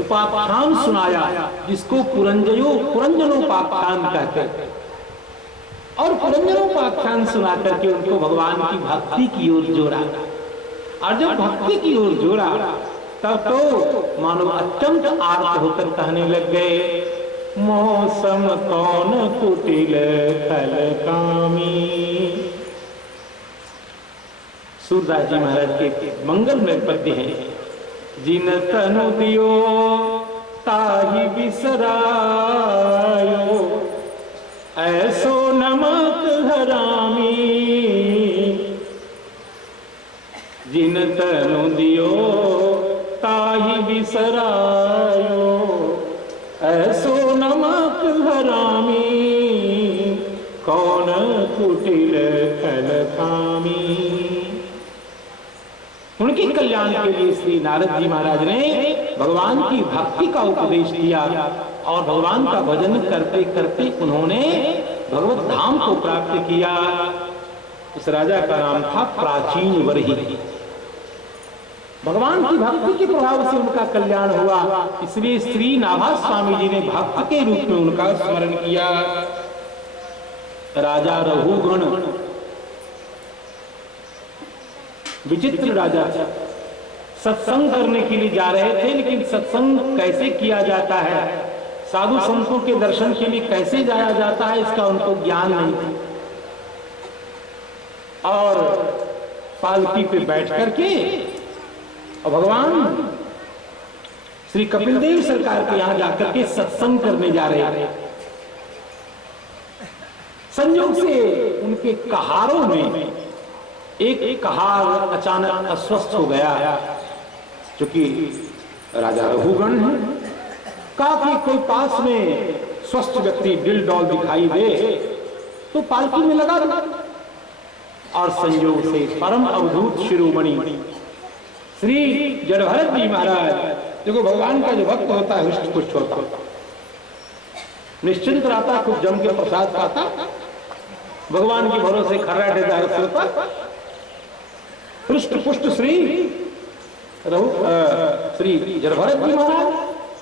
उपाख्यान सुनाया जिसको पुरंजनोपाख्यान कहते हैं। और पुरंजनोपाख्यान सुना करके उनको भगवान की भक्ति की ओर जोड़ा। और जब भक्ति की ओर जोड़ा तब तो मानो अत्यंत आर्त होकर कहने लग गए, मौसम कौन कुटिल खल कामी। सूरदास जी महाराज के मंगल में पद्य है, जिन तनु दियो ताहि बिसरायो, ऐसो नमक हरामी। जिन तनु दियो ताहि बिसरायो, ऐसो नमक हरामी। कौन कुटिल खल कामी। उनके कल्याण के लिए श्री नारद जी महाराज ने भगवान की भक्ति का उपदेश दिया और भगवान का भजन करते करते उन्होंने भगवत धाम को प्राप्त किया। उस राजा का नाम था प्राचीन वर्ही। भगवान की भक्ति के प्रभाव से उनका कल्याण हुआ, इसलिए श्री नाभास स्वामी जी ने भक्त के रूप में उनका स्मरण किया। राजा रघुगण विचित्र राजा थे, सत्संग करने के लिए जा रहे थे, लेकिन सत्संग कैसे किया जाता है, साधु संतों के दर्शन के लिए कैसे जाया जाता है, इसका उनको ज्ञान नहीं था। और पालकी पे बैठ करके और भगवान श्री कपिल देव सरकार के यहां जाकर के सत्संग करने जा रहे थे। संयोग से उनके कहारों में एक कहार अचानक अस्वस्थ हो गया, क्योंकि राजा रघुगण है। कहा कि कोई पास में स्वस्थ व्यक्ति दिल डॉल दिखाई दे तो पालकी में लगा दो। और संयोग से परम अवधूत शिरोमणि श्री जड़भरत जी महाराज, देखो भगवान का जो भक्त होता है हृष्ट पुष्ट होता, निश्चिंत रहता, खूब जम के प्रसाद पाता, भगवान के भरोसे खर्राटेदार होता, हृष्ट पुष्ट श्री जड़भरत जी महाराज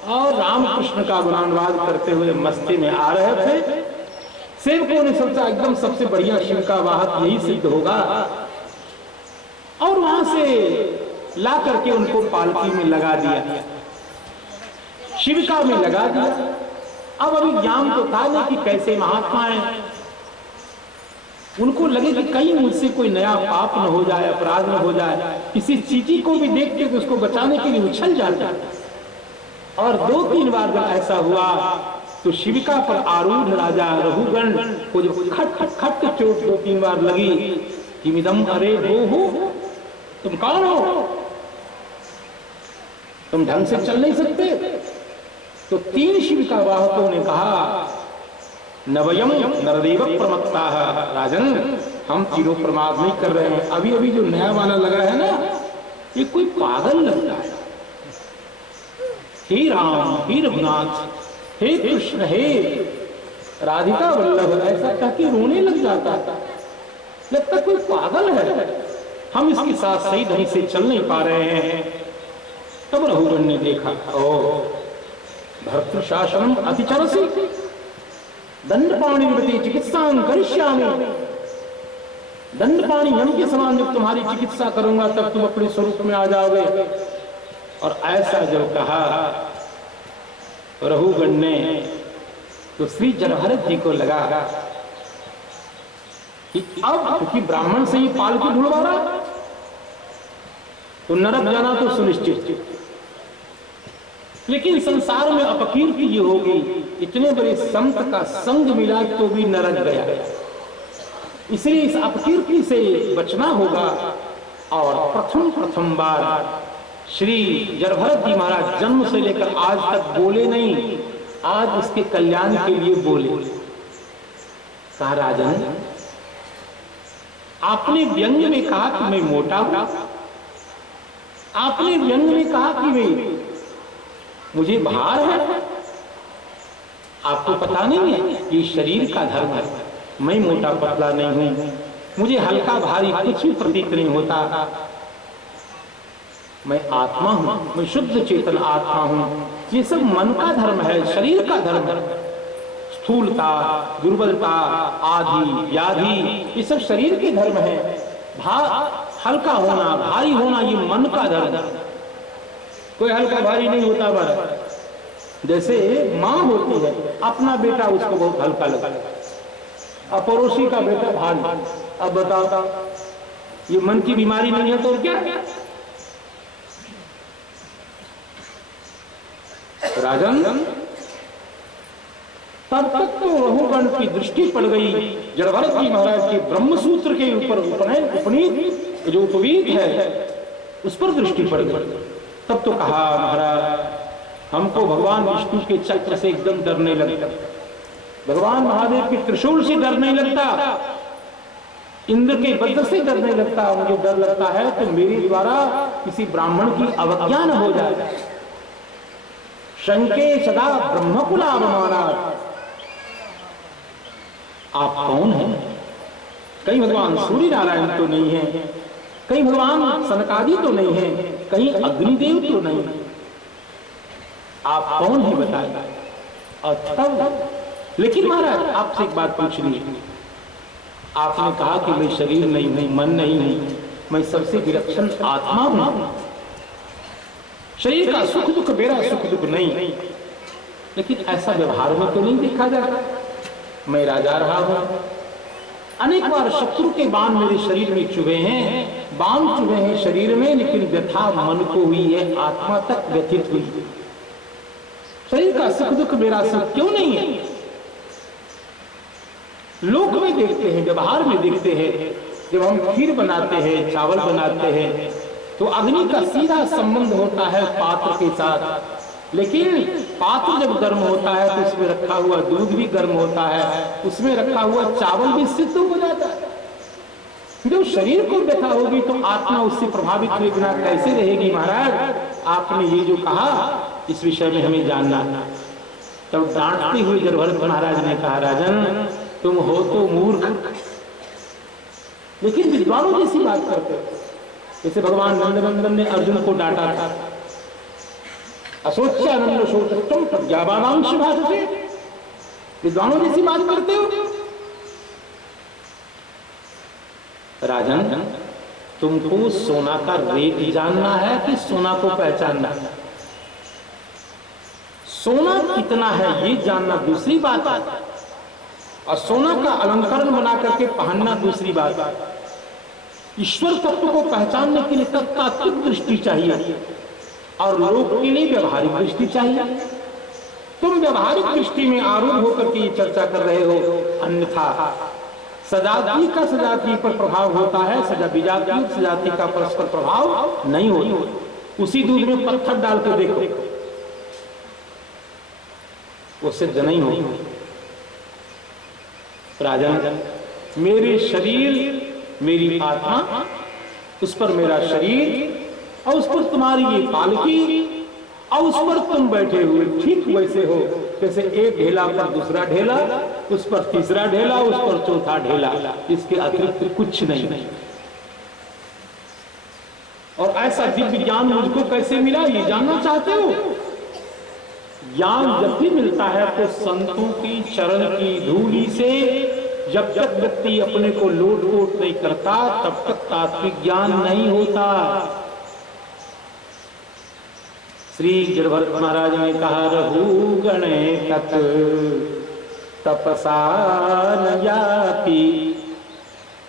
और रामकृष्ण का गुणानुवाद करते हुए मस्ती में आ रहे थे। सेवकों ने सोचा एकदम सबसे बढ़िया शिव का वाहक यही सिद्ध होगा, और वहां से ला करके उनको पालकी में लगा दिया, शिविका में लगा दिया। अब अभी ज्ञान तो था नहीं कि कैसे महात्मा है, उनको लगे कि कहीं मुझसे कोई नया पाप न हो जाए, अपराध न हो जाए, किसी चीटी को भी देखते तो उसको बचाने के लिए उछल जाता। और 2-3 बार जब ऐसा हुआ तो शिविका पर आरूढ़ राजा रघुगण को जब खट खट खट चोट 2-3 बार लगी कि मिदम अरे हो, तुम कौन हो, तुम ढंग से चल नहीं सकते। तो 3 शिविका वाहकों ने कहा नवयम नरदेव प्रमत्ता है, राजन हम तीनों प्रमाद नहीं कर रहे हैं। अभी अभी जो नया वाला लगा है ना, ये कोई पागल लगता है। हे राम, हे रघुनाथ, हे कृष्ण, हे राधिका वल्लभ, ऐसा कह के रोने लग जाता था, लगता कोई पागल है, हम इसके साथ सही ढंग से चल नहीं पा रहे हैं। तब रघुगण ने देखा, ओ भर्तृशासनम अतिचरसी दंडपाणि निवृत्ति चिकित्सा करिष्यामि, दंडपाणि यम के समान जब तुम्हारी चिकित्सा करूंगा तब तुम अपने स्वरूप में आ जाओगे। और ऐसा जब कहा रघुगण ने तो श्री जरभरत जी को लगा कि अब क्योंकि ब्राह्मण से ही पालकी ढूंढवा रहा तो नरक जाना तो सुनिश्चित, लेकिन संसार में अपकीर्ति ये होगी, इतने बड़े संत का संग मिला तो भी नरक गया, इसलिए इस अपकीर्ति से बचना होगा। और प्रथम बार श्री जरभरत जी महाराज जन्म से लेकर आज तक बोले नहीं, आज उसके कल्याण के लिए बोले। कहा राजन, आपने व्यंग में कहा कि मैं मोटा हूं, आपने व्यंग में कहा कि मैं मुझे भार है, आपको पता नहीं है ये शरीर का धर्म है, मैं मोटा पतला नहीं हूं, मुझे हल्का भारी कुछ भी प्रतीत नहीं होता, मैं आत्मा हूं, मैं शुद्ध चेतन आत्मा हूं। ये सब मन का धर्म है, शरीर का धर्म है। स्थूलता, दुर्बलता, आदि व्याधि, ये सब शरीर के धर्म है। हल्का होना, भारी होना, ये मन का धर्म है। कोई हल्का भारी नहीं होता महाराज। जैसे माँ होती है, अपना बेटा उसको बहुत हल्का लगा, अब पड़ोसी का बेटा भारी। अब बताओ, ये मन की बीमारी नहीं है तो क्या? राजन, तब तक तो रघुगण की दृष्टि पड़ गई जरभरत जी महाराज के ब्रह्मसूत्र के ऊपर, उपनीत जो उपवीत है उस पर दृष्टि पड़ गई। तब तो कहा महाराज, हमको भगवान विष्णु के चक्र से एकदम डर नहीं लगता, भगवान महादेव के त्रिशूल से डर नहीं लगता, इंद्र के वज्र से डर नहीं लगता। मुझे डर लगता है तो मेरे द्वारा किसी ब्राह्मण की अवज्ञा न हो जाए। शंके सदा ब्रह्मकुलावमानात्। आप कौन हैं? कहीं भगवान सूर्य नारायण तो नहीं है, कहीं भगवान सनकादि तो नहीं है, कहीं अग्निदेव तो नहीं है, आप कौन है बताइए। और तब लेकिन महाराज आपसे एक बात पूछनी है, आपने कहा कि मैं शरीर नहीं हूं, मन नहीं हूं, मैं सबसे विलक्षण आत्मा हूं, शरीर का सुख दुख मेरा सुख दुख नहीं, लेकिन ऐसा व्यवहार में तो नहीं देखा जाता। मैं राजा रहा हूं, अनेक बार शत्रु के बाण मेरे शरीर में चुभे हैं, बाण चुभे हैं शरीर में, लेकिन व्यथा मन को हुई है, आत्मा तक व्यथित हुई। शरीर का सुख दुख मेरा सुख क्यों नहीं है? लोक में देखते हैं, व्यवहार में देखते हैं, जब हम खीर बनाते हैं, चावल बनाते हैं तो अग्नि का सीधा संबंध होता है पात्र के साथ, लेकिन पात्र जब गर्म होता है तो उसमें रखा हुआ दूध भी गर्म होता है, उसमें रखा हुआ चावल भी सिद्ध हो जाता है। जब शरीर को व्यथा होगी तो आत्मा उससे प्रभावित हुए बिना कैसे रहेगी? महाराज आपने ये जो कहा इस विषय में हमें जानना। तब डांटते हुए जरभरत महाराज ने कहा, राजन तुम हो तो मूर्ख, लेकिन विद्वानों जैसी बात करते हो। जैसे भगवान नंदनंदन ने अर्जुन को डांटा था, असोच्यानंद शोचम प्रज्ञावानांश भाषते, विद्वानों जैसी बात करते हो। राजन, तुमको सोना का रेट जानना है कि सोना को पहचानना है? सोना कितना है ये जानना दूसरी बात है, और सोना का अलंकरण बना करके पहनना दूसरी बात है। ईश्वर तत्व को पहचानने के लिए तत्तात्विक दृष्टि चाहिए और लोक के लिए व्यवहारिक दृष्टि चाहिए। तुम व्यवहारिक दृष्टि में आरूढ़ होकर के ये चर्चा कर रहे हो, अन्यथा सजाति का सजाति पर प्रभाव होता है, विजाति सजाति का परस्पर प्रभाव नहीं होता। उसी दूध में पत्थर डाल के देखो, वो सिद्ध नहीं हो। राजन, मेरे शरीर, मेरी आत्मा, उस पर मेरा शरीर और उस पर तुम्हारी ये पालकी और उस पर तुम बैठे हुए ठीक वैसे हो जैसे एक ढेला पर दूसरा ढेला, उस पर तीसरा ढेला, उस पर चौथा ढेला, इसके अतिरिक्त कुछ नहीं। और ऐसा दिव्य ज्ञान मुझको कैसे मिला ये जानना चाहते हो? ज्ञान जब भी मिलता है तो संतों की चरण की धूलि से, जब तक व्यक्ति अपने को लोट पोट नहीं करता तब तक तात्विक ज्ञान नहीं होता। श्री गिरभरत महाराज ने कहा, रहु गणे तक तपसा न जाति।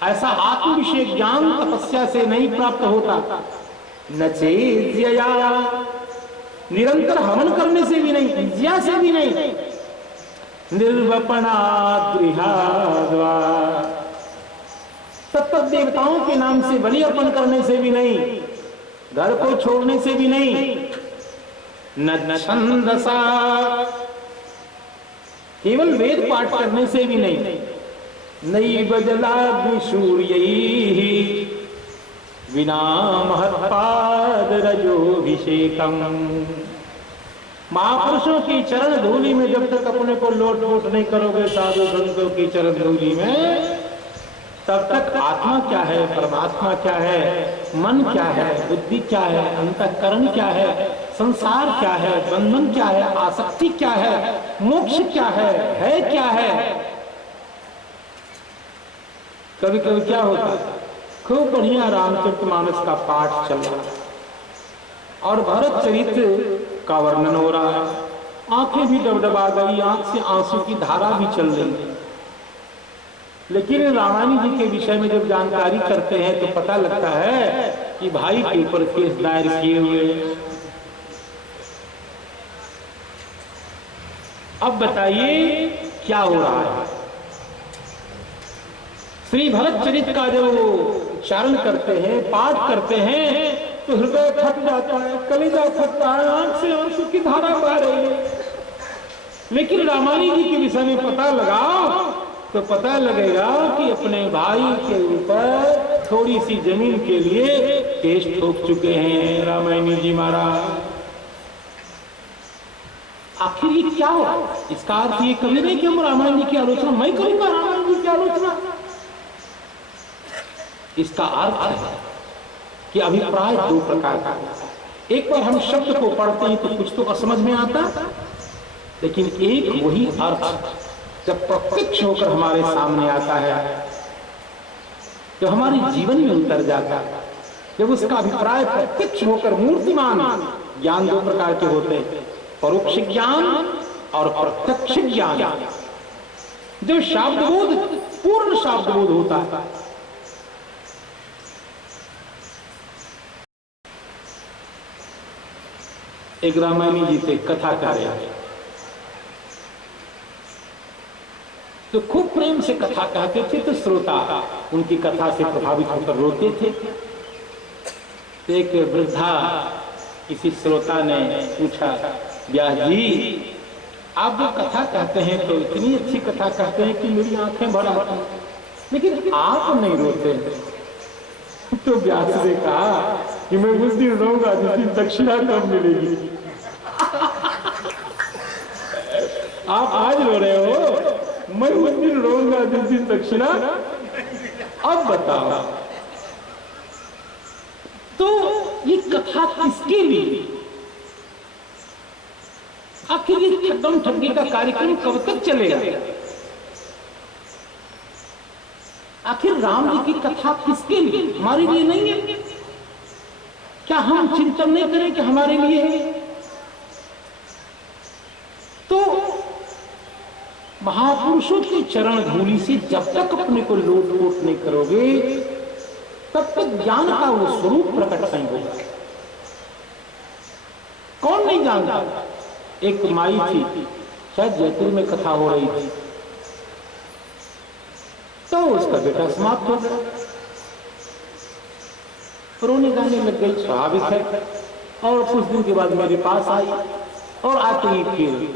ऐसा आत्मविषय ज्ञान तपस्या से नहीं प्राप्त होता, न चेज्या, निरंतर हवन करने से भी नहीं, इज्या से भी नहीं, निर्वपणा गृहाद्वा, तत्त देवताओं के नाम से बलि अर्पण करने से भी नहीं, घर को छोड़ने से भी नहीं, न छंदसा, केवल वेद पाठ करने से भी नहीं, नई बजला सूर्य विना महत्पाद रजोभिषेकम। महापुरुषों की चरण धूलि में जब तक अपने को लोट पोट नहीं करोगे साधु संतों की चरण धूलि में, तब तक आत्मा क्या है, परमात्मा क्या है, मन क्या है, बुद्धि क्या है, अंतःकरण क्या है, संसार क्या है, बंधन क्या है, आसक्ति क्या है, मोक्ष क्या है क्या है। कभी कभी क्या होता है, खूब बढ़िया रामचरितमानस का पाठ चल रहा है और भरत चरित्र का वर्णन हो रहा है, आंखें भी डबडबा गई, आंख से आंसू की धारा भी चल रही है। लेकिन रामायण जी के विषय में जब जानकारी करते हैं तो पता लगता है कि भाई के ऊपर केस दायर किए हुए। अब बताइए क्या हो रहा है? श्री भरत चरित का जब वो उच्चारण करते हैं, पाठ करते हैं, तो हृदय फट जाता है, कलेजा फटता है, आंख से आंसू की धारा बह रही है। लेकिन रामायण जी के विषय में पता लगाओ तो पता लगेगा कि अपने भाई के ऊपर थोड़ी सी जमीन के लिए केस ठोक चुके हैं रामायणी जी महाराज। आखिर ये क्या हो? इसका अर्थ ये कभी नहीं कि हम रामायण जी की आलोचना, मैं करूंगा रामायण जी की आलोचना। इसका अर्थ है कि अभिप्राय दो प्रकार का है। एक बार हम शब्द को पढ़ते हैं तो कुछ तो असमझ में आता, लेकिन एक वही अर्थ जब प्रत्यक्ष होकर हमारे सामने आता है, जब हमारे जीवन में उतर जाता है, जब उसका अभिप्राय प्रत्यक्ष होकर मूर्तिमान। ज्ञान दो प्रकार के होते हैं, परोक्ष ज्ञान और प्रत्यक्ष ज्ञान। जो शाब्दबोध, पूर्ण शाब्दबोध होता है। एक रामायणी जी थे, कथा कर रहे थे, तो खूब प्रेम से कथा कहते थे, तो श्रोता उनकी कथा से प्रभावित होकर रोते थे। तो एक वृद्धा किसी श्रोता ने पूछा, व्यास जी आप जो कथा कहते हैं तो इतनी अच्छी कथा कहते हैं कि मेरी आंखें भर आती हैं, लेकिन आप नहीं रोते। तो व्यास ने कहा कि मैं उस दिन रहूंगा जिस दिन दक्षिणा कब मिलेगी। आप आज रो रहे हो, मैं उस दिन रोऊंगा जिस दिन दक्षिणा। अब बताओ, तो ये कथा किसके लिए? आखिर ये ठगम ठगी का कार्यक्रम कब तक चलेगा? आखिर राम जी की कथा किसके लिए? हमारे लिए नहीं है क्या? हम चिंतन नहीं करें कि हमारे लिए है? तो महापुरुषों की चरण धूलि से जब तक अपने को लोट नहीं करोगे तब तक ज्ञान का वो स्वरूप प्रकट नहीं होगा। कौन नहीं जानता? एक माई थी, शायद जयपुर में कथा हो रही थी, तो उसका बेटा समाप्त हो गया, रोने गाने लग गई, स्वाभाविक है। और कुछ दिन के बाद मेरे पास आई और आते ही फिर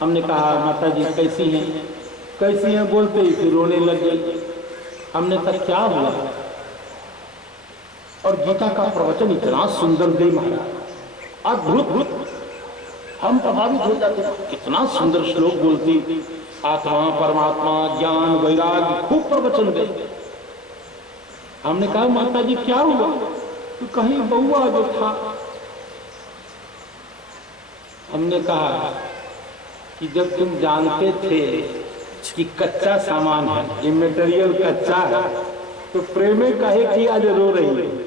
हमने कहा माता जी कैसी हैं बोलते ही फिर रोने लग गई। हमने कहा क्या हुआ? और गीता का प्रवचन इतना सुंदर दे महाराज, अद्भुत, हम प्रभावित हो जाते। कितना सुंदर श्लोक बोलती, आत्मा परमात्मा ज्ञान वैराग्य, खूब प्रवचन दे। हमने कहा माता जी क्या हुआ? तो कहीं बउआ जो था। हमने कहा कि जब तुम जानते थे कि कच्चा सामान है, ये मटेरियल कच्चा है, तो प्रेम काहे किया जो रो रही है?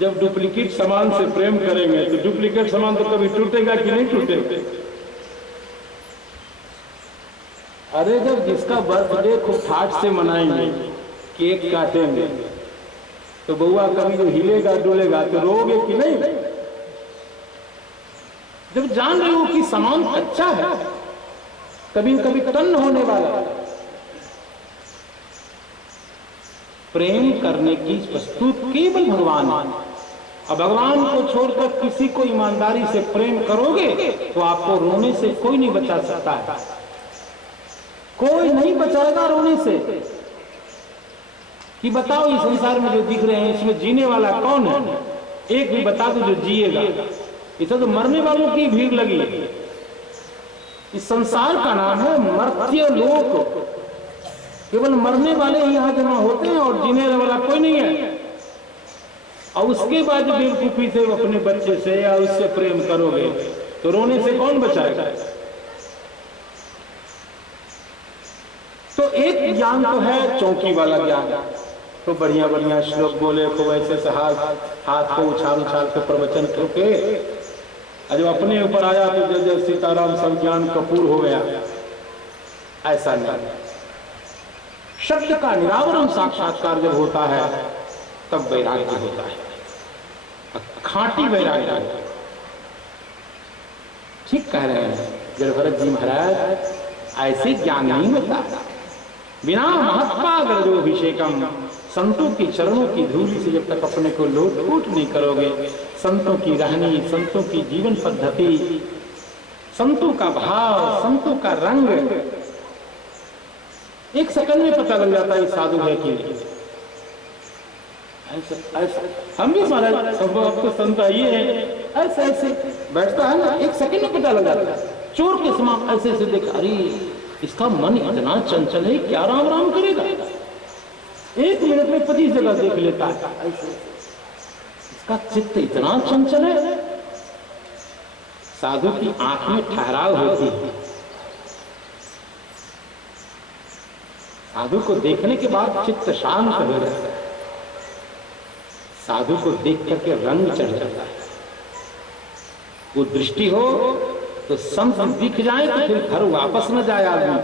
जब डुप्लीकेट सामान से प्रेम करेंगे तो डुप्लीकेट सामान तो कभी टूटेगा कि नहीं टूटेगा? अरे जब जिसका बर्थडे खूब ठाट से मनाएंगे, केक काटेंगे, तो बउआ कभी जो हिलेगा डोलेगा तो रोगे कि नहीं? जब जान रहे हो कि सामान कच्चा है, कभी कभी टन होने वाला, प्रेम करने की वस्तु केवल भगवान है। और भगवान को छोड़कर किसी को ईमानदारी से प्रेम करोगे तो आपको रोने से कोई नहीं बचा सकता है, कोई नहीं बचाएगा रोने से। कि बताओ इस संसार में जो दिख रहे हैं इसमें जीने वाला कौन है? एक भी बता दो जो जिएगा। इसे तो मरने वालों की भीड़ लगी है। इस संसार का नाम है मर्त्य लोक, केवल मरने वाले ही यहाँ जमा होते हैं और जीने वाला कोई नहीं है। और उसके बाद बेवकूफी से अपने बच्चे से या उससे प्रेम करोगे तो रोने से कौन बचाएगा? तो एक ज्ञान तो है चौकी वाला ज्ञान, तो बढ़िया बढ़िया श्लोक बोले, खूब ऐसे से हाथ को उछाल के प्रवचन करके, जब अपने ऊपर आया तो जय जय सीताराम सब ज्ञान कपूर हो गया। ऐसा नहीं, शब्द का निरावरण साक्षात्कार जब होता है तब वैराग्य होता है, खांटी वैराग्य। ठीक कह रहे हैं जड़ भरत जी महाराज, ऐसे ज्ञान नहीं होता। बिना महत्वाग्रजोभिषेकम, संतों के चरणों की धूलि से जब तक अपने को लोट नहीं करोगे, संतों की रहनी, संतों की जीवन पद्धति, संतों का भाव, संतों का रंग, एक सेकंड में पता लग जाता है साधु है कि नहीं। ऐसा हम भी महाराज सब अब तो संत ये है, ऐसे ऐसे बैठता है ना, एक सेकंड में पता लग जाता है। चोर के समान ऐसे ऐसे देखा, अरे इसका मन इतना चंचल है, क्या राम राम करेगा, 1 मिनट में 25 जगह देख लेता है। ऐसे इसका चित्त इतना चंचल है। साधु की आंख में ठहराव होती है। साधु को देखने के बाद चित्त शांत हो जाता है। साधु को देख करके रंग चढ़ जाता है। वो दृष्टि हो तो संत दिख जाए तो फिर घर वापस न जाए आदमी,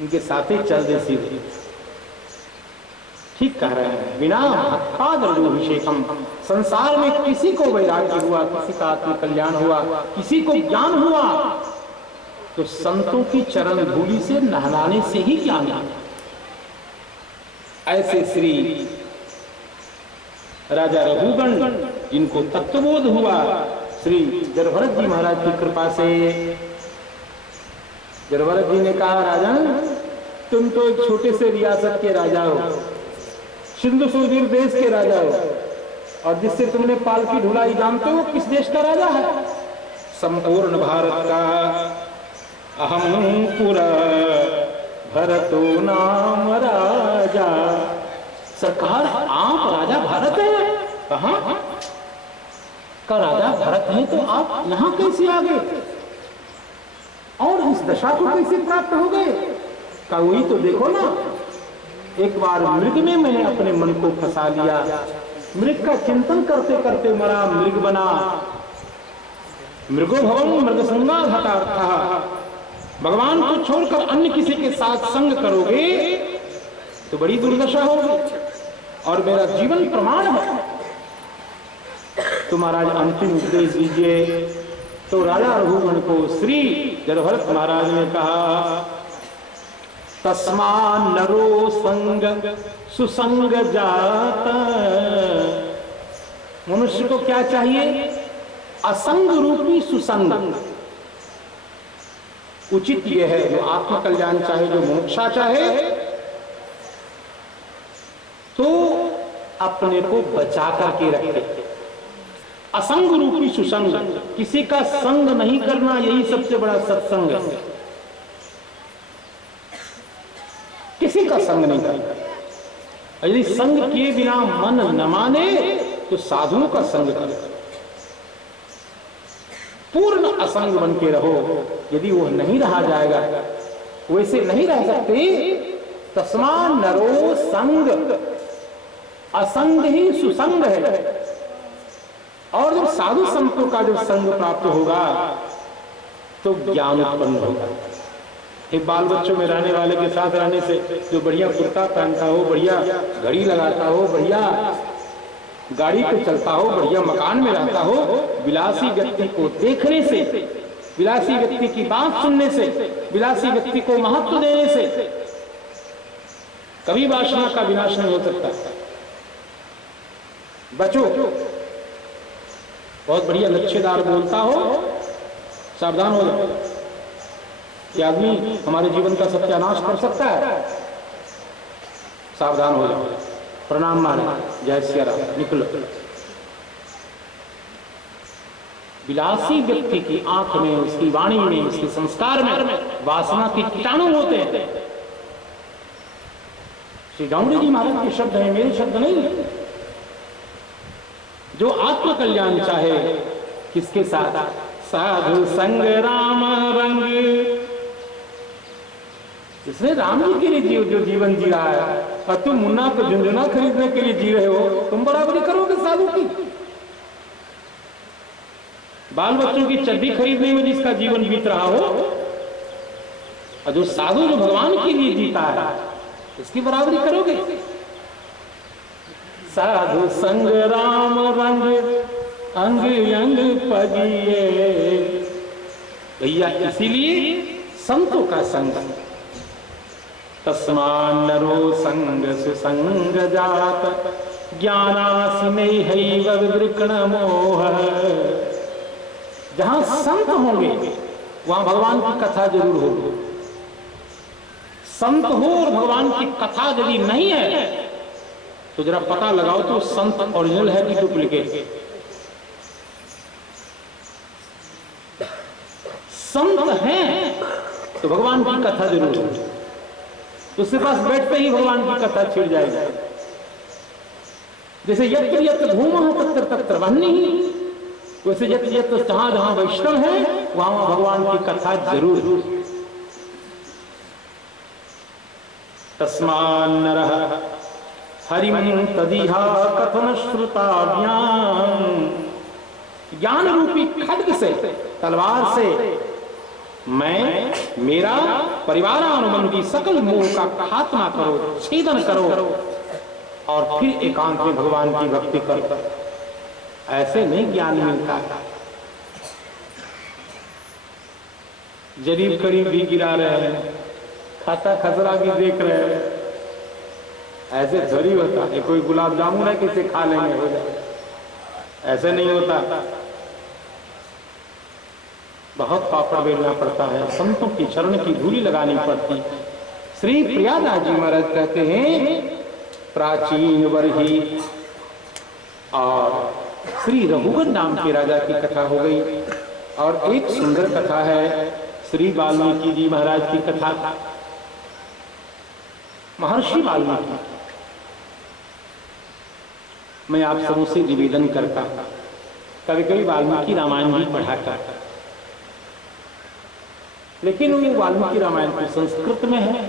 इनके साथ ही चल दे सीधे। ठीक कह रहे हैं, बिना महत्वाग्रजोभिषेकम, संसार में किसी को वैराग्य हुआ, किसी का आत्मकल्याण हुआ, किसी को ज्ञान हुआ तो संतों की चरण धूलि से नहलाने से ही ज्ञान आता। ऐसे श्री राजा रघुगण जिनको तत्वबोध हुआ, श्री जड़भरत जी महाराज की कृपा से, जड़भरत जी ने कहा राजन तुम तो एक छोटे से रियासत के राजा हो, सिंधु सुदूर देश के राजा हो, और जिससे तुमने पालकी ढुलाई जानते हो किस देश का राजा है? संपूर्ण भारत का। अहम पुरा भरतो नाम राजा। सरकार आप राजा भारत है? कहां का राजा भरत हैं तो आप यहां कैसे आ गए और इस दशा को कैसे प्राप्त हो गए? का वही तो देखो ना, एक बार मृग में मैंने अपने मन को फंसा लिया, मृग का चिंतन करते करते मरा, मृग बना। मृगो भवम मृग संगा घटार्थ, भगवान को छोड़कर अन्य किसी के साथ संग करोगे तो बड़ी दुर्दशा होगी और मेरा जीवन प्रमाण है। तो महाराज अंतिम उपदेश दीजिए। तो राजा रघुगण को श्री जड़भरत महाराज ने कहा, तस्मा नरो संग सुसंग जात। मनुष्य को क्या चाहिए? असंग रूपी सुसंग। उचित यह है, जो आत्मकल्याण चाहे, जो मोक्षा चाहे, तो अपने को बचा करके रखे। असंग रूपी सुसंग, किसी का संग नहीं करना, यही सबसे बड़ा सत्संग है। किसी का संग नहीं करना। यदि संग किए बिना मन न माने तो साधुओं का संग करे। पूर्ण असंग बन के रहो। यदि वो नहीं रहा जाएगा, वैसे नहीं रह सकते। तस्मा नरो संग, असंग ही सुसंग है। और जब साधु संतों का जब संग प्राप्त होगा तो ज्ञान उत्पन्न होगा। एक बाल बच्चों में रहने वाले के साथ रहने से, जो बढ़िया कुर्ता पहनता हो, बढ़िया घड़ी लगाता हो, बढ़िया गाड़ी पे चलता हो, बढ़िया मकान में रहता हो, विलासी व्यक्ति को देखने से, विलासी व्यक्ति की बात सुनने से, विलासी व्यक्ति को महत्व देने से कभी वासना का विनाश नहीं हो सकता। बचो। बहुत बढ़िया लच्छेदार बोलता हो, सावधान हो जाओ। ये आदमी हमारे जीवन का सत्यानाश कर सकता है, सावधान हो जाओ। प्रणाम महाराज, जय सिया राम, निकलो। विलासी व्यक्ति की आंख में, उसकी वाणी में, उसके संस्कार में वासना के कीटाणु होते हैं। श्री गौड़ी जी महाराज के शब्द हैं, मेरे शब्द नहीं है। जो आत्म कल्याण चाहे, किसके साथ? साधु संग राम रंग। इसने राम जी के लिए जो जीवन जी रहा है, और तुम मुन्ना को झुंझुना खरीदने के लिए जी रहे हो, तुम बराबरी करोगे साधु की? बाल बच्चों की चड्डी खरीदने में जिसका जीवन बीत रहा हो, और जो साधु जो भगवान के लिए जीता है, इसकी बराबरी करोगे? साधु संग राम रंग अंग अंग पगिए। भैया इसीलिए संतों का संग। तस्मान नरो संग सुसंग जात, ज्ञानासिने हैव विवृकण मोह। जहां संत होंगे वहां भगवान की कथा जरूर होगी। संत हो और भगवान की कथा यदि नहीं है तो जरा पता लगाओ तो संत ओरिजिनल है कि डुप्लीकेट। संत हैं तो भगवान की कथा जरूर होगी। उसके पास बैठते ही भगवान की कथा छिड़ जाएगी। जैसे यत्र यत्र धूमः तत्र तत्र वह्निः, वैसे यत्र यत्र जहां जहां वैष्णव है वहां वहां भगवान की कथा जरूर। तस्मान् नरः हरिं तदिहा कथन श्रुताभ्याम्। ज्ञान रूपी खड्ग से, तलवार से मैं, मेरा परिवारानुबंधी सकल मोह का खात्मा करो, छेदन करो और फिर एकांत में भगवान की भक्ति करो। ऐसे नहीं ज्ञान मिलता। जरीब करीब भी गिरा रहे हैं, खाता खसरा भी देख रहे हैं, ऐसे थोड़ी होता है। कोई गुलाब जामुन है किसे खा लेंगे हो जाए, ऐसे नहीं होता। बहुत पापड़ बेलना पड़ता है, संतों की चरण की धूली लगानी पड़ती। श्री प्रियादास जी महाराज कहते हैं प्राचीन वर्ही और श्री रघुगण नाम के राजा की कथा हो गई। और एक सुंदर कथा है श्री वाल्मीकि जी महाराज की कथा। महर्षि वाल्मीकि, मैं आप सबों से निवेदन करता कभी कभी वाल्मीकि रामायण भी पढ़ा करता, लेकिन वो वाल्मीकि रामायण तो संस्कृत में है।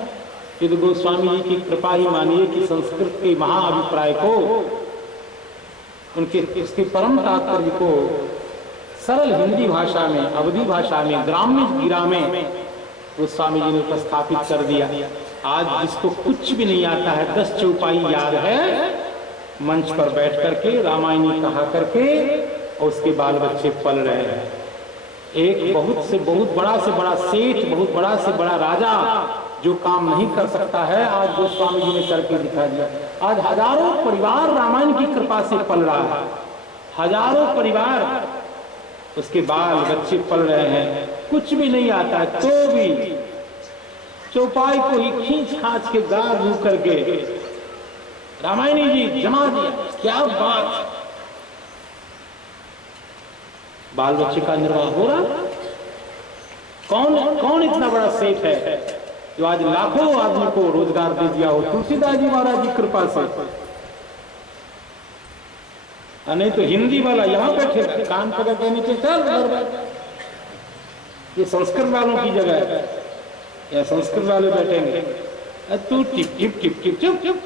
यदि गोस्वामी जी की कृपा ही मानिए कि संस्कृत के महाअभिप्राय को, उनके इसके परम तात्पर्य को सरल हिंदी भाषा में, अवधी भाषा में, ग्राम्य गिरा में गोस्वामी जी ने उपस्थापित कर दिया। आज जिसको कुछ भी नहीं आता है, 10 चौपाई याद है, मंच पर बैठ करके रामायणी कहा करके और उसके बाल बच्चे पल रहे हैं। एक बहुत से बहुत बड़ा से बड़ा सेठ, बहुत बड़ा से बड़ा राजा जो काम नहीं कर सकता है, आज गोस्वामी जी ने करके दिखा दिया। आज हजारों परिवार रामायण की कृपा से पल रहा है, हजारों परिवार उसके बाल बच्चे पल रहे हैं। कुछ भी नहीं आता है तो भी चौपाई को ही खींच खांच के गा रू करके रामायणी जी जमा दिया। क्या बात, बाल बच्चे का निर्वाह हो रहा। कौन कौन इतना बड़ा सेठ है जो आज लाखों आदमी को रोजगार दे दिया हो? तुलसीदास जी महाराज की कृपा से। नहीं तो हिंदी वाला यहाँ बैठे कान पकड़ के नीचे चल, ये संस्कृत वालों की जगह है, या संस्कृत वाले बैठेंगे, तू टिप टिप टिप टिप चुप चुप।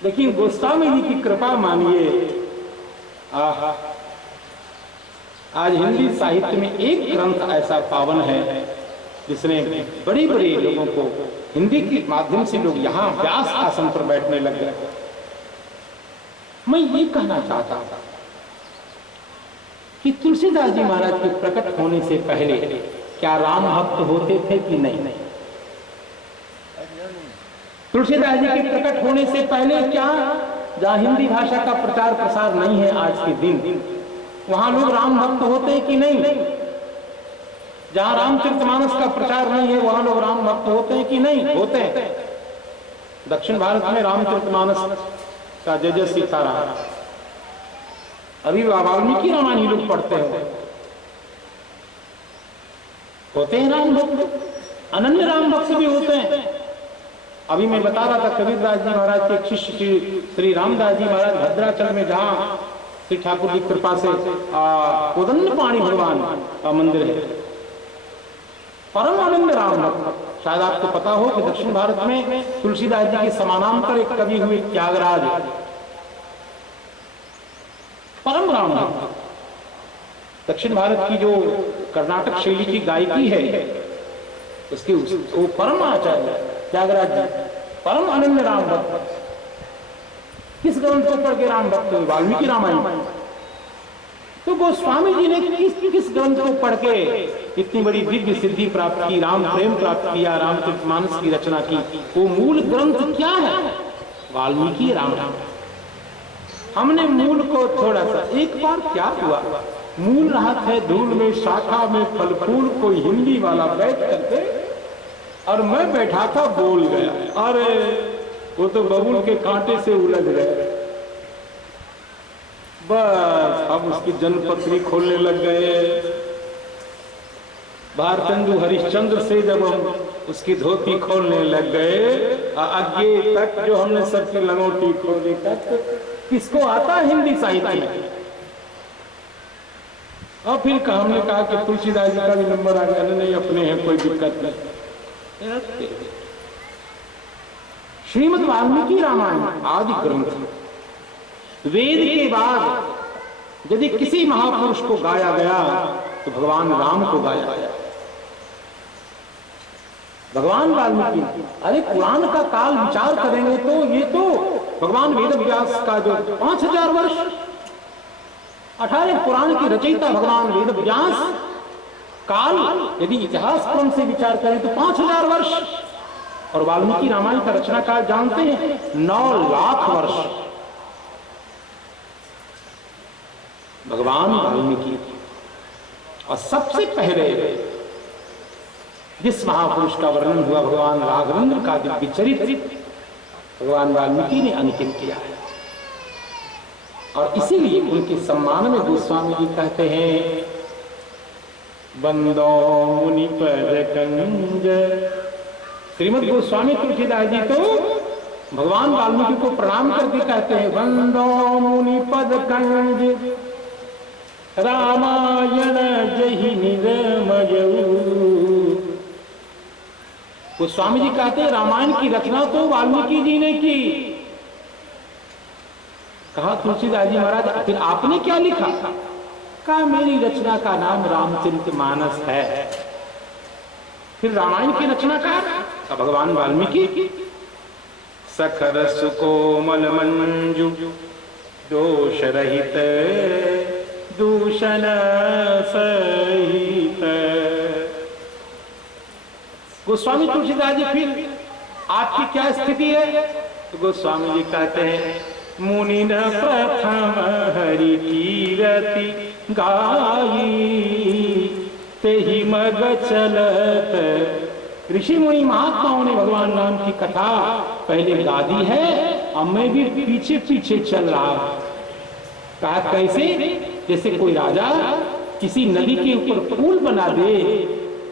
लेकिन गोस्वामी जी की कृपा मानिए, आहा, आज हिंदी साहित्य में एक ग्रंथ ऐसा पावन है जिसने बड़े बड़े लोगों को, हिंदी के माध्यम से लोग यहाँ व्यास आसन पर बैठने लग गए। मैं ये कहना चाहता था कि तुलसीदास जी महाराज के प्रकट होने से पहले क्या राम भक्त होते थे कि नहीं? तुलसीदास जी के प्रकट होने से पहले क्या, जहाँ हिंदी भाषा का प्रचार प्रसार नहीं है आज के दिन, वहां लोग राम भक्त होते हैं कि नहीं? जहां रामचरितमानस का प्रचार नहीं है वहां लोग राम भक्त होते हैं कि नहीं? होते हैं। दक्षिण भारत में रामचरितमानस का जय जय सीताराम, अभी वाल्मीकि रामायण ही लोग पढ़ते हैं, होते हैं राम भक्त, अनन्य राम भक्त भी होते हैं। अभी मैं बता रहा था कबीरदास जी महाराज के एक शिष्य श्री रामदास जी महाराज भद्राचल में, जहां श्री ठाकुर की कृपा से कोदंडपाणि भगवान का मंदिर है, परम आनंद राम भक्त। शायद आपको पता हो कि दक्षिण भारत में तुलसीदास जी के समानांतर एक कवि हुए त्यागराज, परम राम भक्त। दक्षिण भारत की जो कर्नाटक शैली की गायकी है उसकी वो परम आचार्य त्यागराज जी, परम आनंद राम भक्त। किस ग्रंथ को पढ़ के राम भक्त हुए? वाल्मीकि रामायण। तो गोस्वामी जी ने किस ग्रंथ को पढ़ के इतनी बड़ी दिव्य सिद्धि प्राप्त की, राम प्रेम प्राप्त किया, रामचरितमानस की रचना की? वो मूल ग्रंथ क्या है? वाल्मीकि रामायण। हमने मूल को थोड़ा सा, एक बार क्या हुआ, मूल रहा है धूल में, शाखा में फल फूल, कोई हिंदी वाला बैठ करके और मैं बैठा था, बोल गया, अरे वो तो बबूल के कांटे से उलझ गए। बस अब उसकी जन्मपत्री खोलने लग गए। भारतेंदु हरिश्चंद्र से जब हम उसकी धोती खोलने लग गए, आगे तक जो हमने सबकी लंगोटी खोली तक, किसको आता हिंदी साहित्य में? और फिर हमने कहा कि तुलसीदास जी का भी नंबर आ गया। नहीं, अपने हैं, कोई दिक्कत नहीं। श्रीमद् वाल्मीकि रामायण आदि ग्रंथ, वेद के बाद यदि किसी महापुरुष को गाया गया तो भगवान राम को गाया गया, भगवान वाल्मीकि। अरे पुराण का काल विचार करेंगे तो ये तो भगवान वेद व्यास का जो 5000 वर्ष, 18 पुराण की रचयिता भगवान वेद व्यास काल, यदि इतिहास क्रम से विचार करें तो 5000 वर्ष, और वाल्मीकि रामायण का रचना काल जानते हैं 9 लाख वर्ष। भगवान वाल्मीकि, और सबसे पहले जिस महापुरुष का वर्णन हुआ भगवान राघवेंद्र का दिव्य चरित्र भगवान वाल्मीकि ने अंकित किया है। और इसीलिए उनके सम्मान में गोस्वामी जी कहते हैं, बंदो मुनि पर कंज। श्रीमद गोस्वामी तुलसीदास जी तो भगवान वाल्मीकि को प्रणाम करके कहते हैं वंदो मुनि पद कंज रामायण जहि निरमयऊ। गोस्वामी जी कहते हैं रामायण की रचना तो वाल्मीकि जी ने की। कहा तुलसीदास जी महाराज फिर आपने क्या लिखा? कहा मेरी रचना का नाम रामचरितमानस है। फिर रामायण की रचनाकार भगवान वाल्मीकि। सखर सुकोमल मंजू दोष रहित दूषण सहित। गोस्वामी तुलसीदास जी फिर आपकी क्या स्थिति है? तो गोस्वामी जी कहते हैं मुनि न प्रथम हरि कीरति गाई ते ही मग चलत। ऋषि मुनि महात्माओं ने भगवान राम की कथा पहले गा दी है, अब मैं भी पीछे पीछे चल रहा हूं। कहा कैसे? जैसे कोई राजा किसी नदी के ऊपर पुल बना दे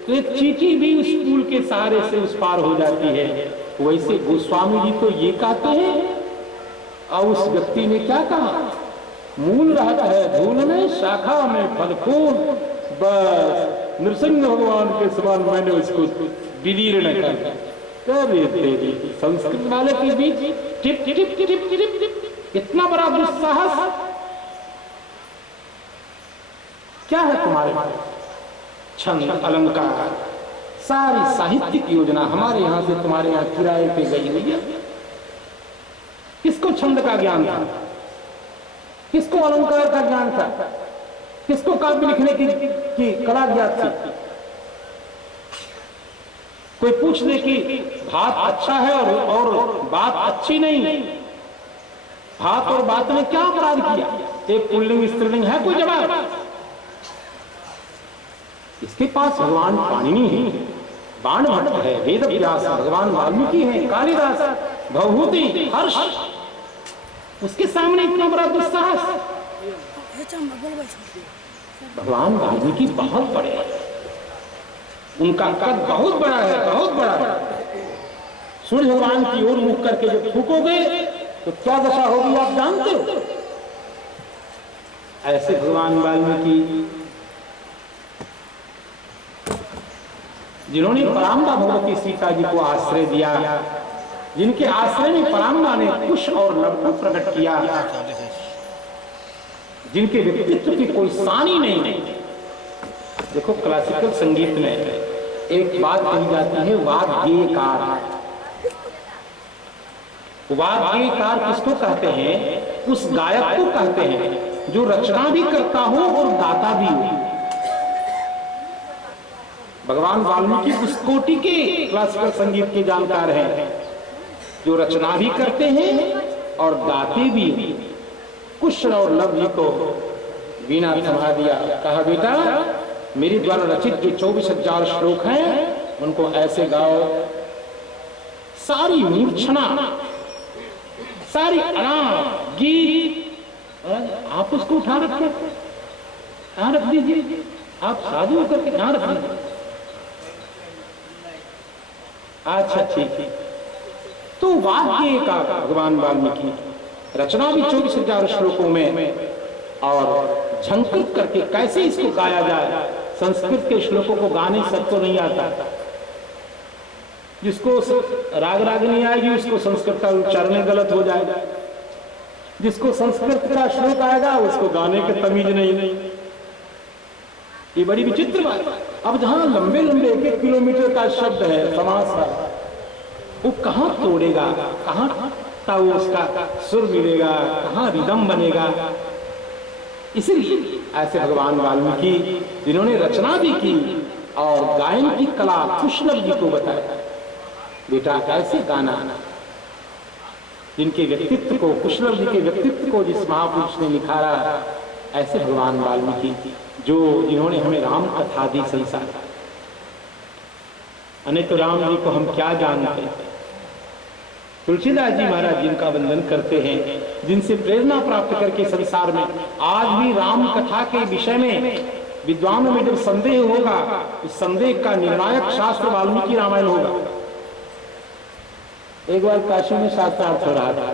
तो एक चींटी भी उस पुल के सहारे से उस पार हो जाती है, वैसे गोस्वामी जी तो ये कहते हैं। और उस व्यक्ति ने क्या कहा? मूल रहता है धूल में, शाखा में फल फूल, बस नृसिंह भगवान के समान मैंने उसको विलीर्ण कर दिया। संस्कृत वाले के बीच टिप टिप टिप टिप टिप टिप इतना बड़ा दुस्साहस क्या है तुम्हारे पास? छंद अलंकार सारी साहित्यिक योजना हमारे यहां से तुम्हारे यहां किराए पे गई हुई है। किसको छंद का ज्ञान था? किसको अलंकार का ज्ञान था? किसको काव्य लिखने की कला ज्ञात थी? कोई पूछ ले कि भात अच्छा है और बात अच्छी नहीं, भात और बात में क्या अपराध किया? एक पुल्लिंग स्त्रीलिंग है? कोई जवाब? इसके पास भगवान पाणिनि है, बाणभट्ट है, वेद व्यास, भगवान वाल्मीकि है, कालिदास, भवभूति, हर्ष, उसके सामने इतना बड़ा दुस्साहस। भगवान वाल्मीकि बहुत बड़े हैं, उनका कद बहुत बड़ा है, बहुत बड़ा है। सूर्य भगवान की ओर मुख करके जब फूकोगे तो क्या दशा होगी आप जानते हो? ऐसे भगवान वाल्मीकि जिन्होंने पराम्बा भगवती सीता जी को आश्रय दिया, जिनके आश्रय में पराम्बा ने कुश और लव को प्रकट किया, जिनके व्यक्तित्व की कोई सानी नहीं। देखो क्लासिकल संगीत में एक बात कही जाती है वाद्यकार। वाद्यकार किसको कहते हैं? उस गायक को कहते हैं जो रचना भी करता हो और गाता भी हो। भगवान वाल्मीकि उस कोटि के क्लासिकल संगीत के जानकार हैं जो रचना भी करते हैं और गाते भी। कुश और लव जी को वीणा थमा दिया, कहा बेटा मेरे द्वारा रचित जो 24,000 श्लोक हैं उनको ऐसे गाओ। सारी मूर्छना, सारी आराम गीत आप उसको उठा रखते, यहां रख दीजिए, आप साधु होकर के यहां रख दीजिए। अच्छा ठीक है। तो वाद्य का भगवान वाल्मीकि रचना भी 24,000 श्लोकों में और झंकृत करके कैसे इसको गाया जाए। संस्कृत के श्लोकों को गाने सबको नहीं आता, जिसको राग रागनी आएगी उसको संस्कृत का उच्चारण गलत हो जाएगा, जिसको संस्कृत का श्लोक आएगा उसको गाने के तमीज नहीं। ये बड़ी विचित्र बात। अब जहां लंबे लंबे 1-1 किलोमीटर का शब्द है समास का, वो कहां तोड़ेगा, कहां वो उसका सुर मिलेगा, कहां रिदम बनेगा। इसलिए ऐसे भगवान वाल्मीकि जिन्होंने रचना भी की और गायन की कला कुशलभ जी को बताया, बेटा ऐसे गाना, जिनके व्यक्तित्व को, कुशलभ जी के व्यक्तित्व को जिस महापुरुष ने निखारा, ऐसे भगवान वाल्मीकि जिन्होंने हमें राम कथा दी संसार। अने तो राम जी को हम क्या जानते हैं। तुलसीदास जी महाराज जिनका वंदन करते हैं, जिनसे प्रेरणा प्राप्त करके संसार में आज भी राम कथा के विषय में विद्वानों में जब संदेह होगा, इस संदेह का निर्णायक शास्त्र वाल्मीकि रामायण होगा। एक बार काशी में शास्त्रार्थ हो रहा था,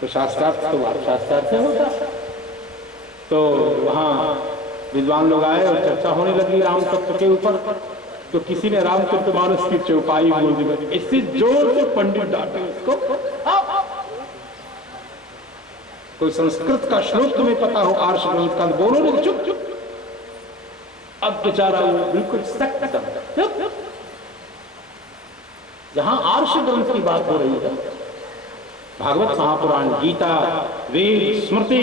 तो शास्त्रार्थ तो शास्त्रार्थ से होता, तो वहां विद्वान लोग आए और चर्चा होने लगी राम तत्व के ऊपर। तो किसी ने रामचरितमानस की चौपाई बोल दी, इससे जोर से पंडित डांटे उसको। कोई संस्कृत का श्लोक तुम्हें पता हो, आर्ष ग्रंथ का, बोलो नहीं, चुप चुप। अब बेचारा वो बिल्कुल सख्त, जहां आर्ष ग्रंथ की बात हो रही है, भागवत महापुराण, गीता, वेद, स्मृति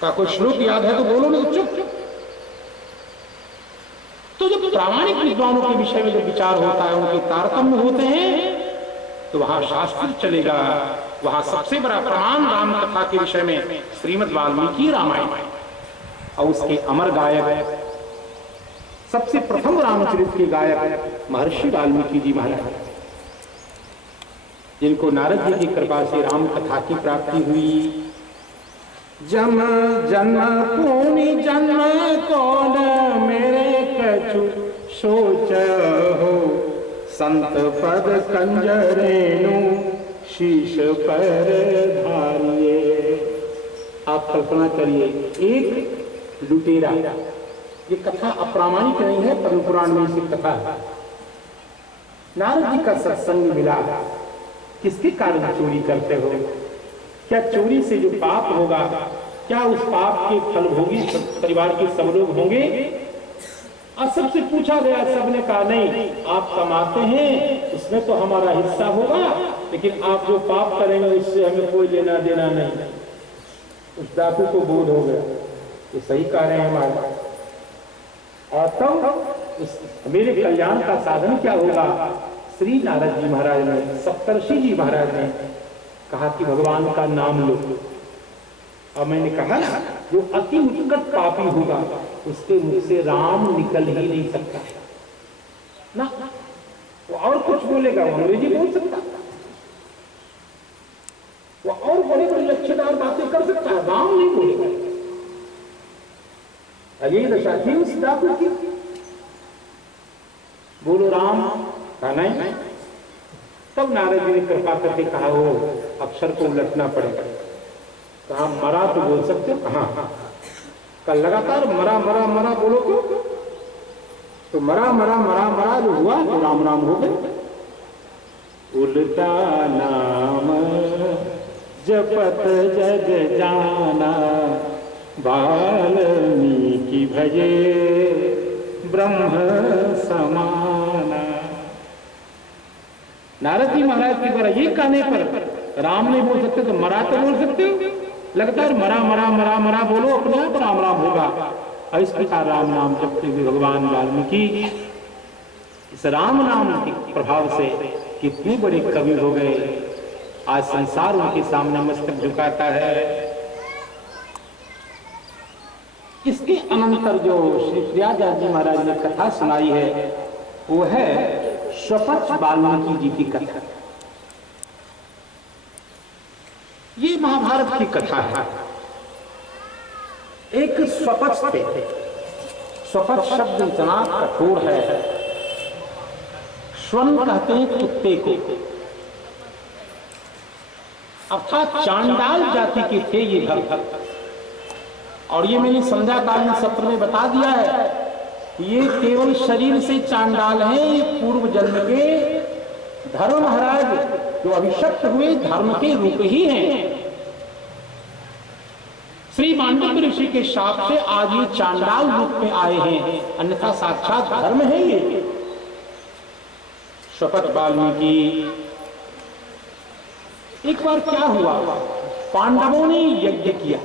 का कोई श्लोक याद है तो बोलो नहीं, चुप। तो जब प्रामाणिक विद्वानों के विषय में जब विचार होता है, उनके तारतम्य होते हैं, तो वहां शास्त्र चलेगा। वहां सबसे बड़ा प्रमाण राम कथा के विषय में श्रीमद् वाल्मीकि रामायण, और उसके अमर गायक, सबसे प्रथम रामचरित के गायक महर्षि वाल्मीकि जी महाराज, जिनको नारद जी की कृपा से राम कथा की प्राप्ति हुई। जम जन्म पूनि जन्म कौन मेरे कछु सोच हो, संत पद कंजरेनु शीश पर धारिये। आप कल्पना करिए, एक लुटेरा, ये कथा अप्रामाणिक नहीं है, पद्म पुराण में इसी कथा है। नारद जी का सत्संग मिला, किसके कारण चोरी करते हो? क्या चोरी से जो पाप होगा, क्या उस पाप के फलभोगी परिवार के सब लोग होंगे? और सबसे पूछा गया, सबने कहा नहीं, आप कमाते हैं, इसमें तो हमारा हिस्सा होगा, लेकिन आप जो पाप करेंगे उससे हमें कोई लेना देना नहीं। उस डाकू को बोध हो गया, ये सही कह रहे हैं हमारे, और तब मेरे कल्याण का साधन क्या होगा? श्री नारद जी महाराज ने, सप्तर्षि जी महाराज ने कहा कि भगवान का नाम लो। और मैंने कहा ना, जो अति उत्कट पापी होगा उसके मुख से राम निकल ही नहीं सकता ना। वो और कुछ बोलेगा, वो अंग्रेजी बोल सकता, वो और बड़ी बड़ी लक्ष्यदार बातें कर सकता है, राम नहीं बोलेगा। यही दशा थी उस डाकू की। बोलो राम, कहा नहीं। तब नारद जी ने कृपा करके कहा, वो अक्षर को उलटना पड़ेगा। कहा मरा तो बोल सकते हो, कहा कल लगातार मरा मरा मरा बोलो तो मरा मरा मरा मरा जो हुआ तो राम राम हो गए। उल्टा नाम जपत जग जाना, वाल्मीकि भजे ब्रह्म समाना। नारद जी महाराज के द्वारा ये कहने पर राम नहीं बोल सकते तो मरा तो बोल सकते हो। लगातार मरा मरा मरा मरा बोलो, अपने आप राम राम होगा। और इस प्रकार राम नाम जपते हुए भगवान वाल्मीकि इस राम नाम के प्रभाव से कितने बड़े कवि हो गए। आज संसार उनके सामने मस्तक झुकाता है। इसके अनंतर जो श्री प्रियादास जी महाराज ने कथा सुनाई है, वो है स्वपच वाल्मीकि जी की कथा। ये महाभारत की कथा है। एक स्वपच थे। स्वपच शब्द इतना कठोर है। श्वन कहते हैं कुत्ते को, अर्थात चांडाल जाति के थे ये भक्त। और ये मैंने संध्याकालीन सत्र में बता दिया है, ये केवल शरीर से चांडाल हैं, ये पूर्व जन्म के धर्म महाराज जो अभिषक्त हुए धर्म के रूप ही हैं। श्री मांडव्य ऋषि के शाप से आज ये चांडाल रूप में आए हैं, अन्यथा साक्षात धर्म है ये। स्वपच वाल्मीकि। एक बार क्या हुआ, पांडवों ने यज्ञ किया।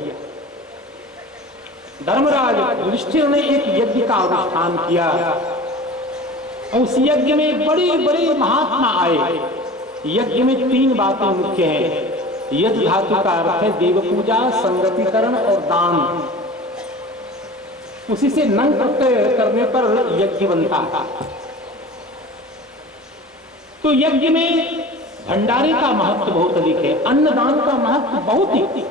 धर्मराज युधिष्ठिर ने एक यज्ञ का अनुष्ठान किया। उस यज्ञ में बड़े बड़े महात्मा आए। यज्ञ में 3 बातें मुख्य हैं। यज्ञ धातु का अर्थ है देव पूजा, संगतिकरण और दान। उसी से नंग प्रत्यय करने पर यज्ञ बनता है। तो यज्ञ में भंडारे का महत्व बहुत अधिक है, अन्नदान का महत्व बहुत ही।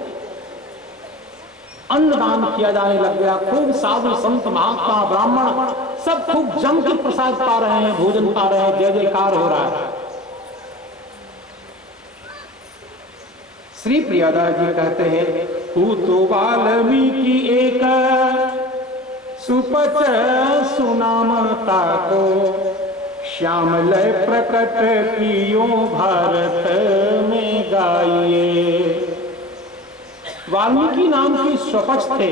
अन्नदान किया जाने लग गया। खूब साधु संत महात्मा ब्राह्मण सब खूब जम के प्रसाद पा रहे हैं, भोजन पा रहे हैं, जय जयकार हो रहा है। श्री प्रियादास जी कहते हैं, पूतो वाल्मीकि एक सुपच सुनाम ताको, श्याम लय प्रकट कियो भारत में गाइए। वाल्मीकि नाम के स्वपच थे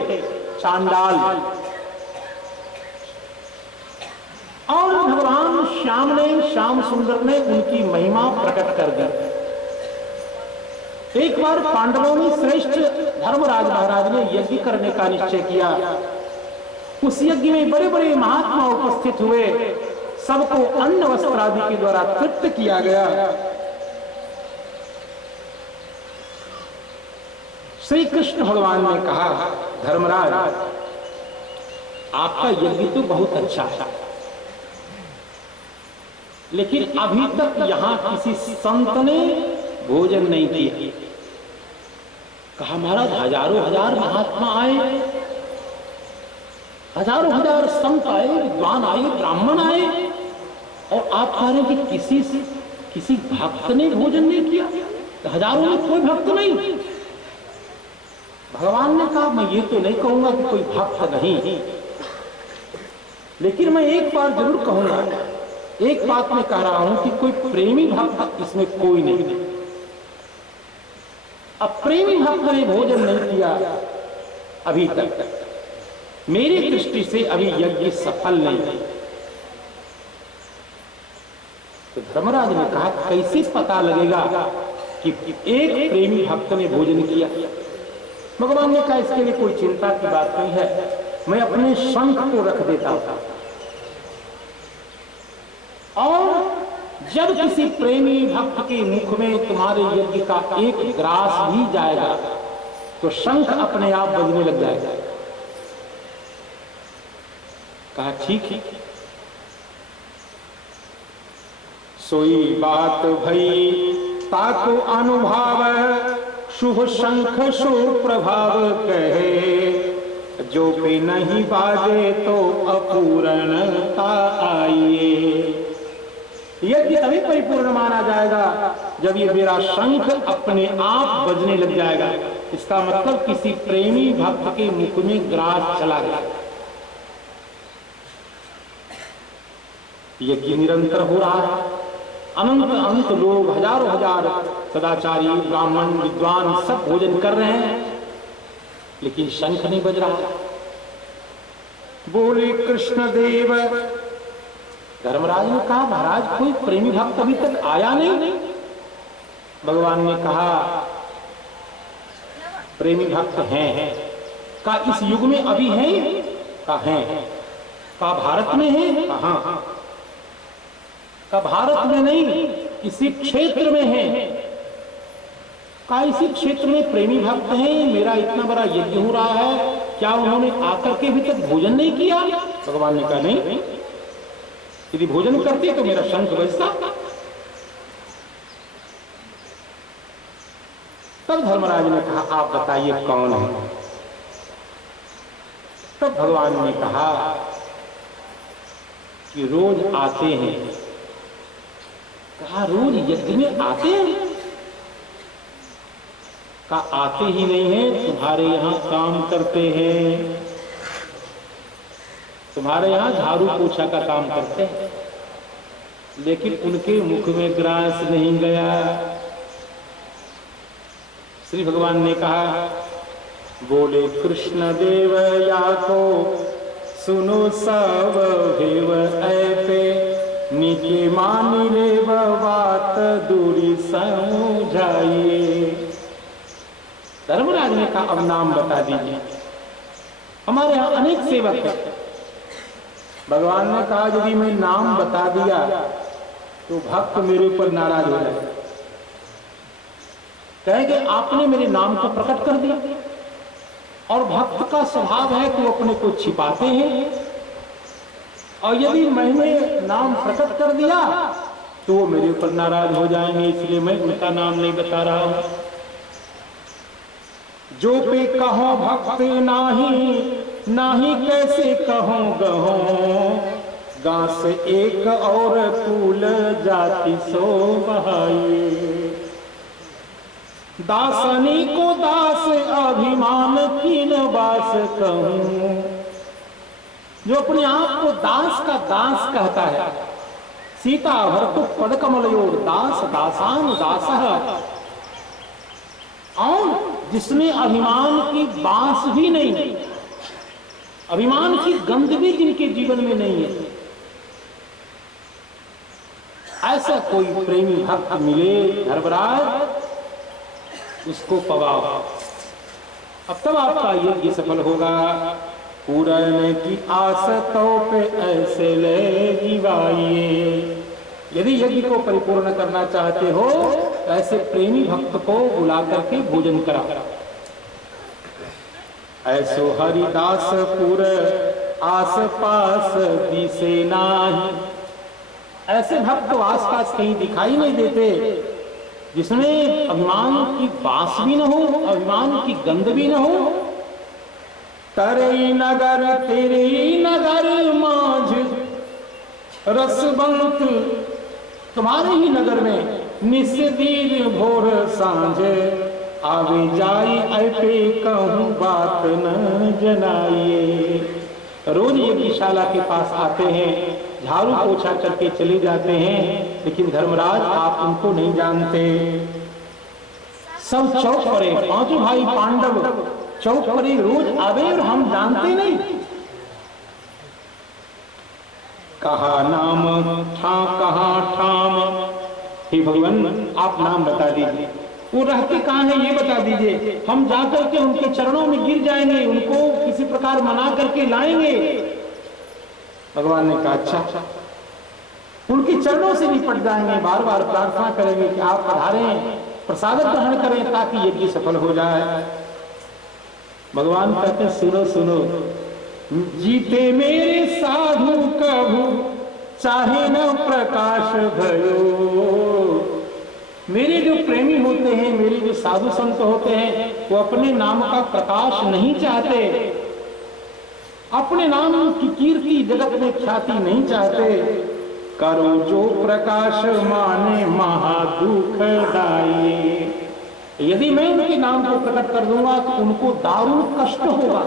चांडाल, और भगवान श्याम सुंदर ने उनकी महिमा प्रकट कर दी। एक बार पांडवों में श्रेष्ठ धर्मराज महाराज ने यज्ञ करने का निश्चय किया। उस यज्ञ में बड़े बड़े महात्मा उपस्थित हुए, सबको अन्न वस्त्र आदि के द्वारा तृप्त किया गया। श्री कृष्ण भगवान ने कहा, धर्मराज आपका यज्ञ तो बहुत अच्छा था, लेकिन अभी तक यहां किसी संत ने भोजन नहीं किया। कहा महाराज हजारों हजार महात्मा आए, हजारों हजार संत आए, विद्वान आए, ब्राह्मण आए, और आप कह रहे हैं कि किसी भक्त ने भोजन नहीं किया? तो हजारों में कोई भक्त नहीं। भगवान ने कहा मैं ये तो नहीं कहूंगा कि कोई भक्त नहीं, लेकिन मैं एक बार जरूर कहूंगा, एक बात मैं कह रहा हूं कि कोई प्रेमी भक्त इसमें कोई नहीं। अब प्रेमी भक्त ने भोजन नहीं किया अभी तक, मेरी दृष्टि से अभी यज्ञ सफल नहीं है। तो धर्मराज ने कहा कैसे पता लगेगा कि एक प्रेमी भक्त ने भोजन किया? भगवान ने कहा इसके लिए कोई चिंता की बात नहीं है, मैं अपने शंख को रख देता हूं, और जब किसी प्रेमी भक्त के मुख में तुम्हारे यज्ञ का एक ग्रास भी जाएगा तो शंख अपने आप बजने लग जाएगा। कहा ठीक है। सोई बात भई ताको अनुभाव, शुभ शंख शुभ प्रभाव कहे, जो पे नहीं बाजे तो अपूर्णता आइए। यज्ञ तभी परिपूर्ण माना जाएगा जब ये मेरा शंख अपने आप बजने लग जाएगा। इसका मतलब किसी प्रेमी भक्त के मुख में ग्रास चला गया। यज्ञ निरंतर हो रहा है, अनंत अनंत लोग, हजारों हजार सदाचारी ब्राह्मण विद्वान सब भोजन कर रहे हैं, लेकिन शंख नहीं बज रहा। बोले कृष्णदेव, धर्मराज ने कहा महाराज कोई प्रेमी भक्त अभी तक आया नहीं। भगवान ने कहा प्रेमी भक्त हैं। का इस युग में अभी हैं? का हैं। का भारत में है? कहां? का भारत में नहीं, इसी क्षेत्र में है। का इसी क्षेत्र में प्रेमी भक्त हैं? मेरा इतना बड़ा यज्ञ हो रहा है, क्या उन्होंने आकर के अभी तक भोजन नहीं किया? भगवान ने कहा नहीं, यदि भोजन करते तो मेरा शंख बजता। तब धर्मराज ने कहा आप बताइए कौन है? तब भगवान ने कहा कि रोज आते हैं। कहा रोज यज्ञ में आते हैं? कहा आते ही नहीं है, तुम्हारे यहां काम करते हैं, तुम्हारे यहां झाड़ू पोछा का काम करते हैं, लेकिन उनके मुख में ग्रास नहीं गया। श्री भगवान ने कहा बोले कृष्ण देव या को सुनो सब भेव ऐपे, नीचे मान ले बात दूरी समझाइए। धर्मराज ने कहा अब नाम बता दीजिए, हमारे यहाँ अनेक सेवक हैं। भगवान ने कहा यदि मैं नाम बता दिया तो भक्त मेरे ऊपर नाराज हो जाए, कहेंगे आपने मेरे नाम को प्रकट कर दिया। और भक्त का स्वभाव है कि वो अपने को छिपाते हैं, और यदि मैंने नाम प्रकट कर दिया तो वो मेरे ऊपर नाराज हो जाएंगे, इसलिए मैं उनका नाम नहीं बता रहा हूं। जो पे कहो भक्त नाही, नाही कैसे कहो गहो, गांस एक और कुल जाति सो बहाइए। दासनी को दास अभिमान कीन बास कहूं, जो अपने आप को दास का दास कहता है। सीता भरतु पद कमलयोर दास दासान दासः, और जिसमें अभिमान की बांस भी नहीं, अभिमान की गंध भी जिनके जीवन में नहीं है, ऐसा कोई प्रेमी भक्त मिले धर्मराज, उसको पवाओ, अब तब आपका यज्ञ सफल होगा। पूरन की आसतों पे ऐसे ले जीवाइए। यदि यज्ञ को परिपूर्ण करना चाहते हो तो ऐसे प्रेमी भक्त को बुला करके भोजन करा। ऐसो हरिदास पुर आस पास दिसे नाही, ऐसे भक्त आस पास कहीं दिखाई नहीं देते, जिसमें अभिमान की बांस भी न हो, अभिमान की गंध भी न हो। तरई नगर तेरी नगर माझ रसबंत, तुम्हारे ही नगर में निस्दीर भोर सांझ, आवे जाई ऐपे कहूँ बात न जनाइए। रोज यज्ञशाला के पास आते हैं, झाड़ू पोछा करके चले जाते हैं, लेकिन धर्मराज आप उनको नहीं जानते। सब चौक परे, पांचों भाई पांडव चौक परे रोज आवे और हम जानते नहीं। कहा नाम ठा कहा ठाम, हे भगवान आप नाम बता दीजिए, वो रहते कहाँ है ये बता दीजिए, हम जाकर के उनके चरणों में गिर जाएंगे, उनको किसी प्रकार मना करके लाएंगे। भगवान ने कहा अच्छा, उनके चरणों से निपट जाएंगे, बार बार प्रार्थना करेंगे कि आप पधारें, प्रसाद ग्रहण करें ताकि यज्ञ सफल हो जाए। भगवान कहते सुनो सुनो, जीते मेरे साधु कभू चाहे न प्रकाश भयो। मेरे जो प्रेमी होते हैं, मेरे जो साधु संत होते हैं, वो अपने नाम का प्रकाश नहीं चाहते, अपने नाम की कीर्ति जगत में ख्याति नहीं चाहते। करो जो प्रकाश माने महादुखदाई, यदि मैं उनके नाम को प्रकट कर दूंगा तो उनको दारुण कष्ट होगा,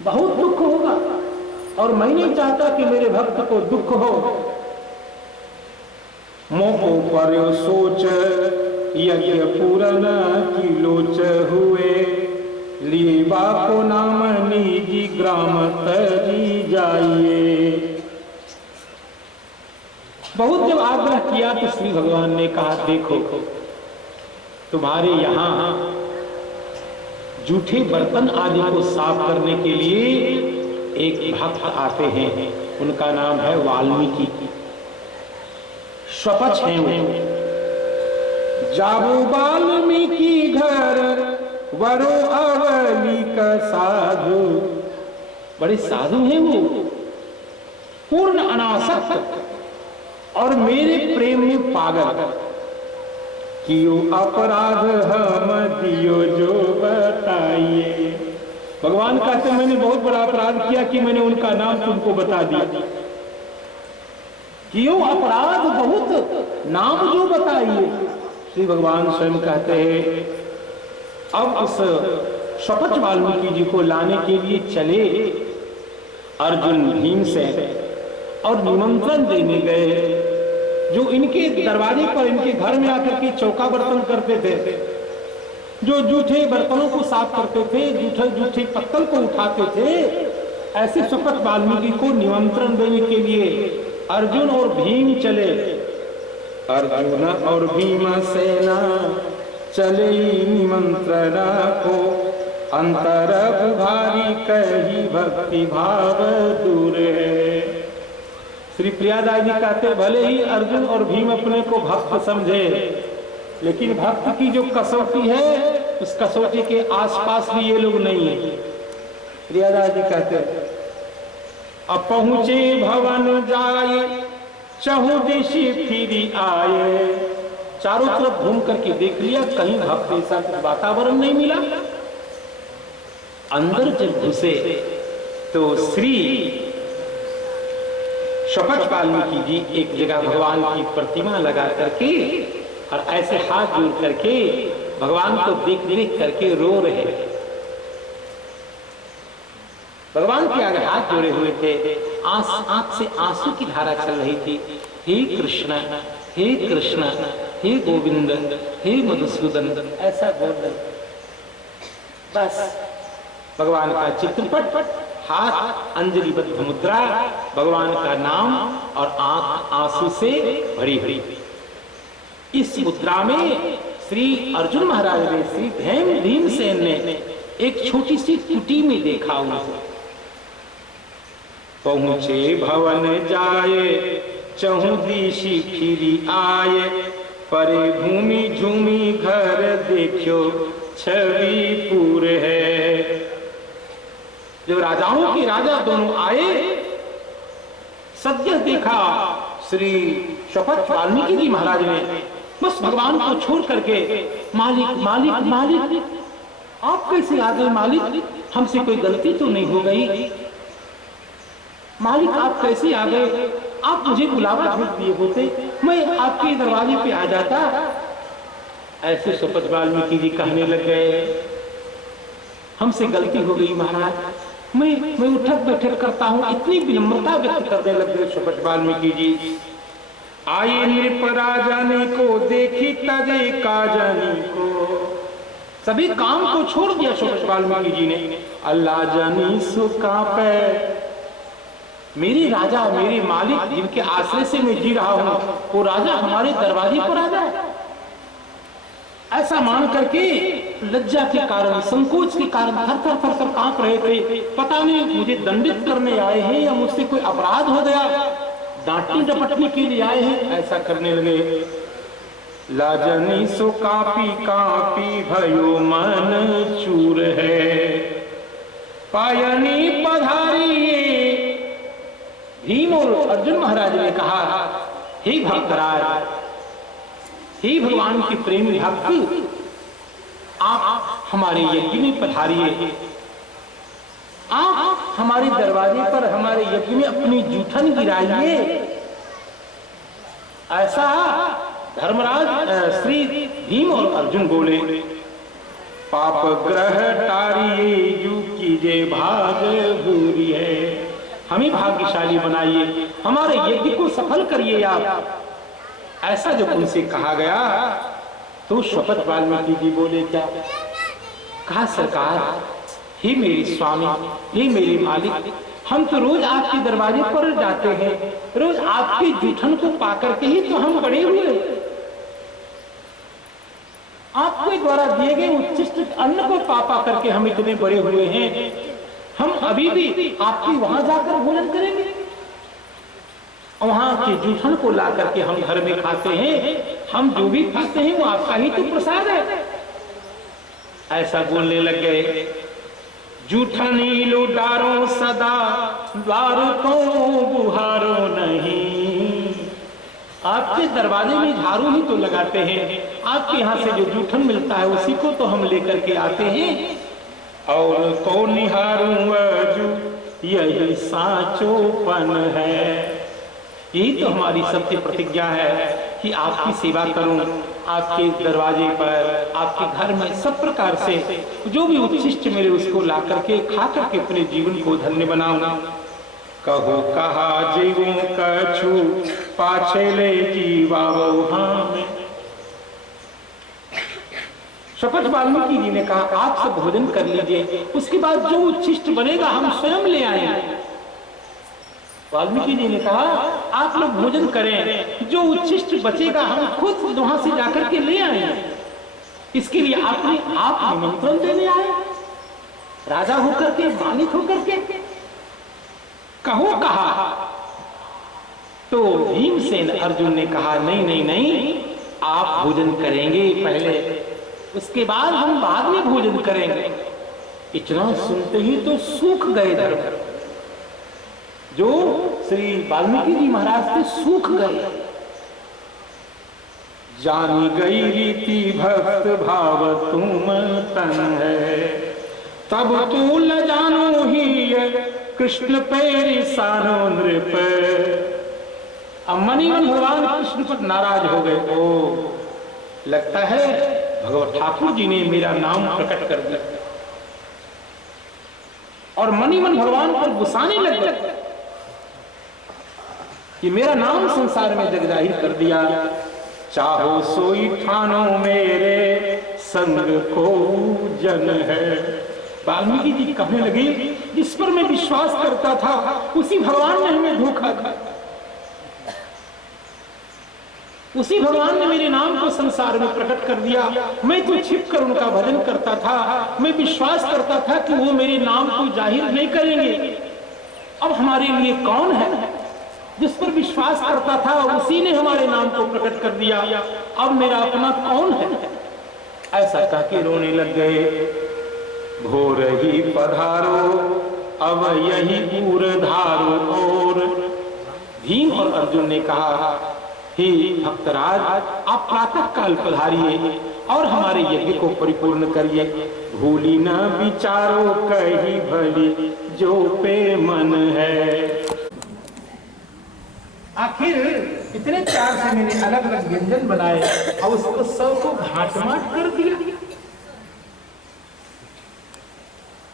बहुत दुख होगा, और मैं नहीं चाहता कि मेरे भक्त को दुख हो। मोको पर सोच यज्ञ पूरन की लोच हुए, लिए बाको नाम निजी ग्राम तजी जाइए। बहुत जब आग्रह किया तो श्री भगवान ने कहा देखो, तुम्हारे यहाँ जूठे बर्तन आदि को साफ करने के लिए एक भक्त आते हैं, उनका नाम है वाल्मीकि, स्वपच हैं वो। जाबो वाल्मीकि घर वरो अवली का साधु, बड़े साधु हैं वो, पूर्ण अनासक्त और मेरे प्रेम में पागल। कियो अपराध हम दियो जो बताइए। भगवान कहते मैंने बहुत बड़ा अपराध किया कि मैंने उनका नाम तुमको बता दिया। कियो अपराध बहुत, नाम जो बताइए। श्री भगवान स्वयं कहते हैं अब उस शपथ वाल्मीकि जी को लाने के लिए चले अर्जुन भीमसेन और निमंत्रण देने गए, जो इनके दरवाजे पर इनके घर में आकर के चौका बर्तन करते थे, जो जूठे बर्तनों को साफ करते थे, जूठे पत्तल को उठाते थे, ऐसे शपथ वाल्मीकि को निमंत्रण देने के लिए अर्जुन और भीम चले। अर्जुन और भीम सेना चले निमंत्रण को, अंतर भारी कही भक्ति भाव दूर है। श्री प्रियादास जी कहते भले ही अर्जुन और भीम अपने को भक्त समझे, लेकिन भक्त की जो कसौटी है उस कसौटी के आसपास भी ये लोग नहीं है। प्रियादास जी कहते अब पहुंचे भवन जाए, चहु दिशि फिरी आए, चारों तरफ घूम करके देख लिया, कहीं भक्त ऐसा कुछ वातावरण नहीं मिला। अंदर जब घुसे तो श्री शपथ वाल्मीकि जी एक जगह भगवान की प्रतिमा लगा करके और ऐसे हाथ जोड़ करके भगवान को देख देख करके रो रहे। भगवान के आगे हाथ जोड़े हुए थे, आंख से आंसू की धारा चल रही थी। हे कृष्ण, हे कृष्ण, हे गोविंद, हे मधुसूदन, ऐसा बोल रहे। बस भगवान का चित्रपट, हाथ अंजलिबद्ध मुद्रा, भगवान का नाम और आंख आंसू से भरी भरी। इस मुद्रा में श्री अर्जुन महाराज ने, श्री भीमसेन ने एक छोटी सी कुटी में देखा उनको। पहुंचे भवन जाए, चहु दिशि फिरी आए, परे भूमि झूमी घर देखो छवि पूर है। जब राजाओं के राजा दोनों आए, सद्य देखा श्री शपथ वाल्मीकि जी महाराज ने, बस भगवान को छोड़ करके मालिक मालिक मालिक, आप कैसे आ गए मालिक, हमसे कोई गलती तो नहीं हो गई, मालिक आप कैसे आ गए, आप मुझे बुलावा भेज दिए होते, मैं आपके दरवाजे पे आ जाता। ऐसे शपथ वाल्मीकि जी कहने लग गए, हमसे गलती हो गई महाराज, मैं उठक बैठक करता हूँ, इतनी विनम्रता व्यक्त करने लग गए शपथ वाल्मीकि जी। आए नृप राजाने को, देखी तजे काजनी को, सभी काम को छोड़ दिया शपथ वाल्मीकि जी ने। अल्लाह जानी सो कांपे, मेरे राजा, मेरे मालिक जिनके आश्रय से मैं जी रहा हूं, वो राजा हमारे दरवाजे पर आ जाए। ऐसा मान करके लज्जा के कारण, संकोच के कारण थर थर कांप रहे थे। पता नहीं मुझे दंडित करने आए हैं या मुझसे कोई अपराध हो गया, डांटने डपटने के लिए आए हैं, ऐसा करने लगे। लाजनी सो कापी कापी भयो मन चूर है, पायनी पधारी। भीम और अर्जुन महाराज ने कहा, हे भक्तराज, हे भगवान के प्रेमी भक्त, आप हमारे यज्ञ में पधारिए, आप हमारे दरवाजे पर हमारे यज्ञ में अपनी जूठन गिराइए। ऐसा धर्मराज श्री भीम और अर्जुन बोले। पाप ग्रह टारिये यू कीजे भाग भूरी है, हमें भाग्यशाली बनाइए, हमारे यज्ञ को सफल करिए आप। ऐसा जब उनसे कहा गया तो शपथ वाल्मीकि जी बोले क्या? कहा सरकार, हे मेरे स्वामी, हे मेरे मालिक, हम तो रोज आपके दरवाजे पर जाते हैं, रोज आपके जूठन को पाकर के ही तो हम बड़े हुए, आपके द्वारा दिए गए उच्छिष्ट अन्न को पा करके हम इतने बड़े हुए हैं। हम अभी भी आपके वहां जाकर भोजन करेंगे, वहां के जूठन को ला करके हम घर में खाते हैं, हम जो भी खाते हैं वो आपका ही तो प्रसाद है। ऐसा बोलने लग गए। जूठनी लुटारो सदा द्वार को बुहारो नहीं, आपके दरवाजे में झाड़ू ही तो लगाते हैं, आपके यहाँ से जो जूठन मिलता है उसी को तो हम लेकर के आते हैं। और को निहारूं अजू यही साचोपन है, यही तो हमारी सत्य प्रतिज्ञा है कि आपकी सेवा करूं, आपके दरवाजे पर, आपके घर में सब प्रकार से जो भी उच्छिष्ट मिले उसको ला करके खा करके अपने जीवन को धन्य बनाऊंगा। कहो कहा जीवों कछु पाछे ले जीवा में। शपथ वाल्मीकि जी ने कहा आप सब भोजन कर लीजिए, उसके बाद जो उच्छिष्ट बनेगा हम स्वयं ले आएंगे। वाल्मीकि जी ने कहा आप लोग भोजन करें, जो उच्छिष्ट बचेगा हम खुद वहां से जाकर के ले आएंगे। इसके लिए आप निमंत्रण देने आए, राजा होकर के, मालिक होकर के, कहो कहा। तो भीमसेन अर्जुन ने कहा नहीं नहीं नहीं, आप भोजन करेंगे पहले, उसके बाद हम बाद में भोजन करेंगे। इतना सुनते ही तो सूख गए धर्म, जो श्री वाल्मीकि जी महाराज से सूख गए। जानी गई रीति भक्त भाव तुम तन है, तब तू ल जानो ही कृष्ण पेरी सानो नृप। अब मणिमन भगवान कृष्ण पर नाराज हो गए। ओ लगता है भगवान ठाकुर जी ने मेरा नाम प्रकट कर दिया, और मणिमन भगवान पर गुस्साने लग गए कि मेरा नाम संसार में जग जाहिर कर दिया। चाहो सोई ठानो मेरे संग को जन है। वाल्मीकि जी कहने लगे, जिस पर मैं विश्वास करता था उसी भगवान ने हमें धोखा दिया, उसी भगवान ने मेरे नाम को संसार में प्रकट कर दिया। मैं तो छिप कर उनका भजन करता था, मैं विश्वास करता था कि वो मेरे नाम को जाहिर नहीं करेंगे। अब हमारे लिए कौन है? जिस पर विश्वास करता था उसी ने हमारे नाम को प्रकट कर दिया, अब मेरा अपना कौन है? ऐसा कह के रोने लग गए। भोर ही पधारो अब यही पूर धारो। और भीम और अर्जुन ने कहा, हे भक्तराज, आप प्रातः काल पधारिए और हमारे यज्ञ को परिपूर्ण करिए। भूली न विचारो कही भली जो पे मन है। आखिर इतने प्यार से मैंने अलग अलग व्यंजन बनाए और उसको सबको घाटमाट कर दिया।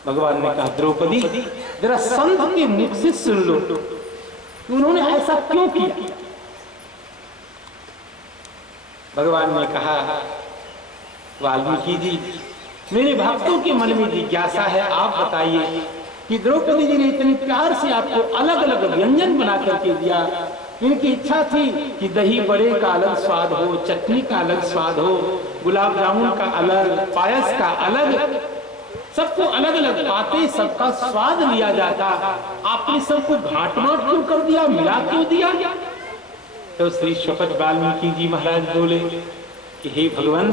भगवान ने कहा, द्रौपदी जरा संत के मुख से सुन लो, उन्होंने ऐसा क्यों किया? भगवान ने कहा, वाल्मीकि जी, मेरे भक्तों के मन में जिज्ञासा है, आप बताइए कि द्रौपदी जी ने इतने प्यार से आपको अलग अलग व्यंजन बना करके दिया। इनकी इच्छा थी कि दही बड़े का अलग स्वाद हो, चटनी का अलग स्वाद हो, गुलाब जामुन का अलग, पायस का अलग, सबको अलग अलग बातें, सबका स्वाद लिया जाता। आपने सबको घाटमाट क्यों कर दिया, मिला क्यों दिया? तो श्री शपथ वाल्मीकि जी महाराज बोले कि हे भगवान,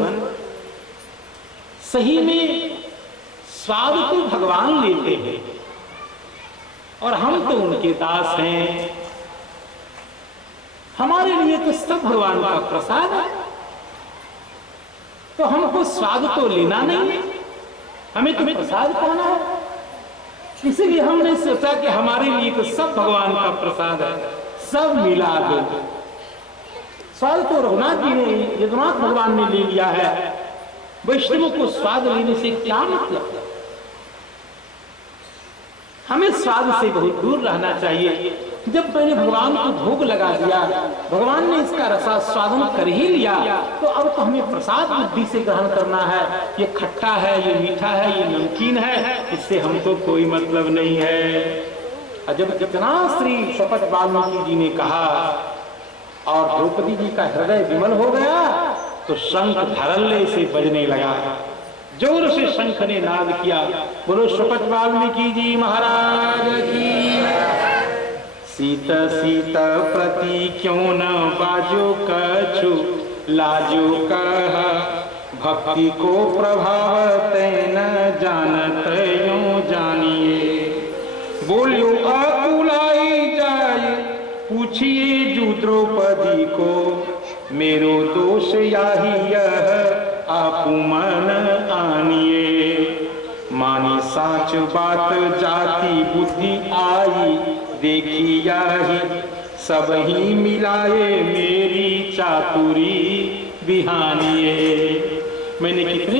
सही में स्वाद तो भगवान लेते हैं और हम तो उनके दास हैं। हमारे लिए तो सब भगवान का प्रसाद है, तो हमको स्वाद तो लेना नहीं है, हमें तुम्हें प्रसाद पाना है। इसलिए हमने सोचा कि हमारे लिए तो सब भगवान का प्रसाद है, सब मिला दो। स्वाद तो रघुनाथ जी ने, यदुनाथ भगवान ने ले लिया है, वैष्णवों को स्वाद लेने से क्या मतलब? हमें स्वाद से बहुत दूर रहना चाहिए। जब मैंने भगवान को भोग लगा दिया, भगवान ने इसका रसास्वादन कर ही लिया, तो अब तो हमें प्रसाद बुद्धि से ग्रहण करना है। ये खट्टा है, ये मीठा है, ये नमकीन है, इससे हमको कोई मतलब नहीं है। जब इतना श्री शपथ वाल्मीकि जी ने कहा और द्रौपदी जी का हृदय विमल हो गया, तो शंख धड़ल्ले से बजने लगा। जोर से शंख ने नाद किया। बोलो शपथ वाल्मीकि जी महाराज की। सीता सीता प्रति क्यों न बाजो कछु लाजो कहा, भक्ति को प्रभाव तैन जानत यूं जानिए। बोलियो आकुलाई जाए पूछिए जू द्रौपदी को, मेरो दोष याही यह आपु मन आनिए। मानी साच बात जाति बुद्धि आई, देखी यही सब ही मिलाए मेरी चातुरी बिहानिए। मैंने कितने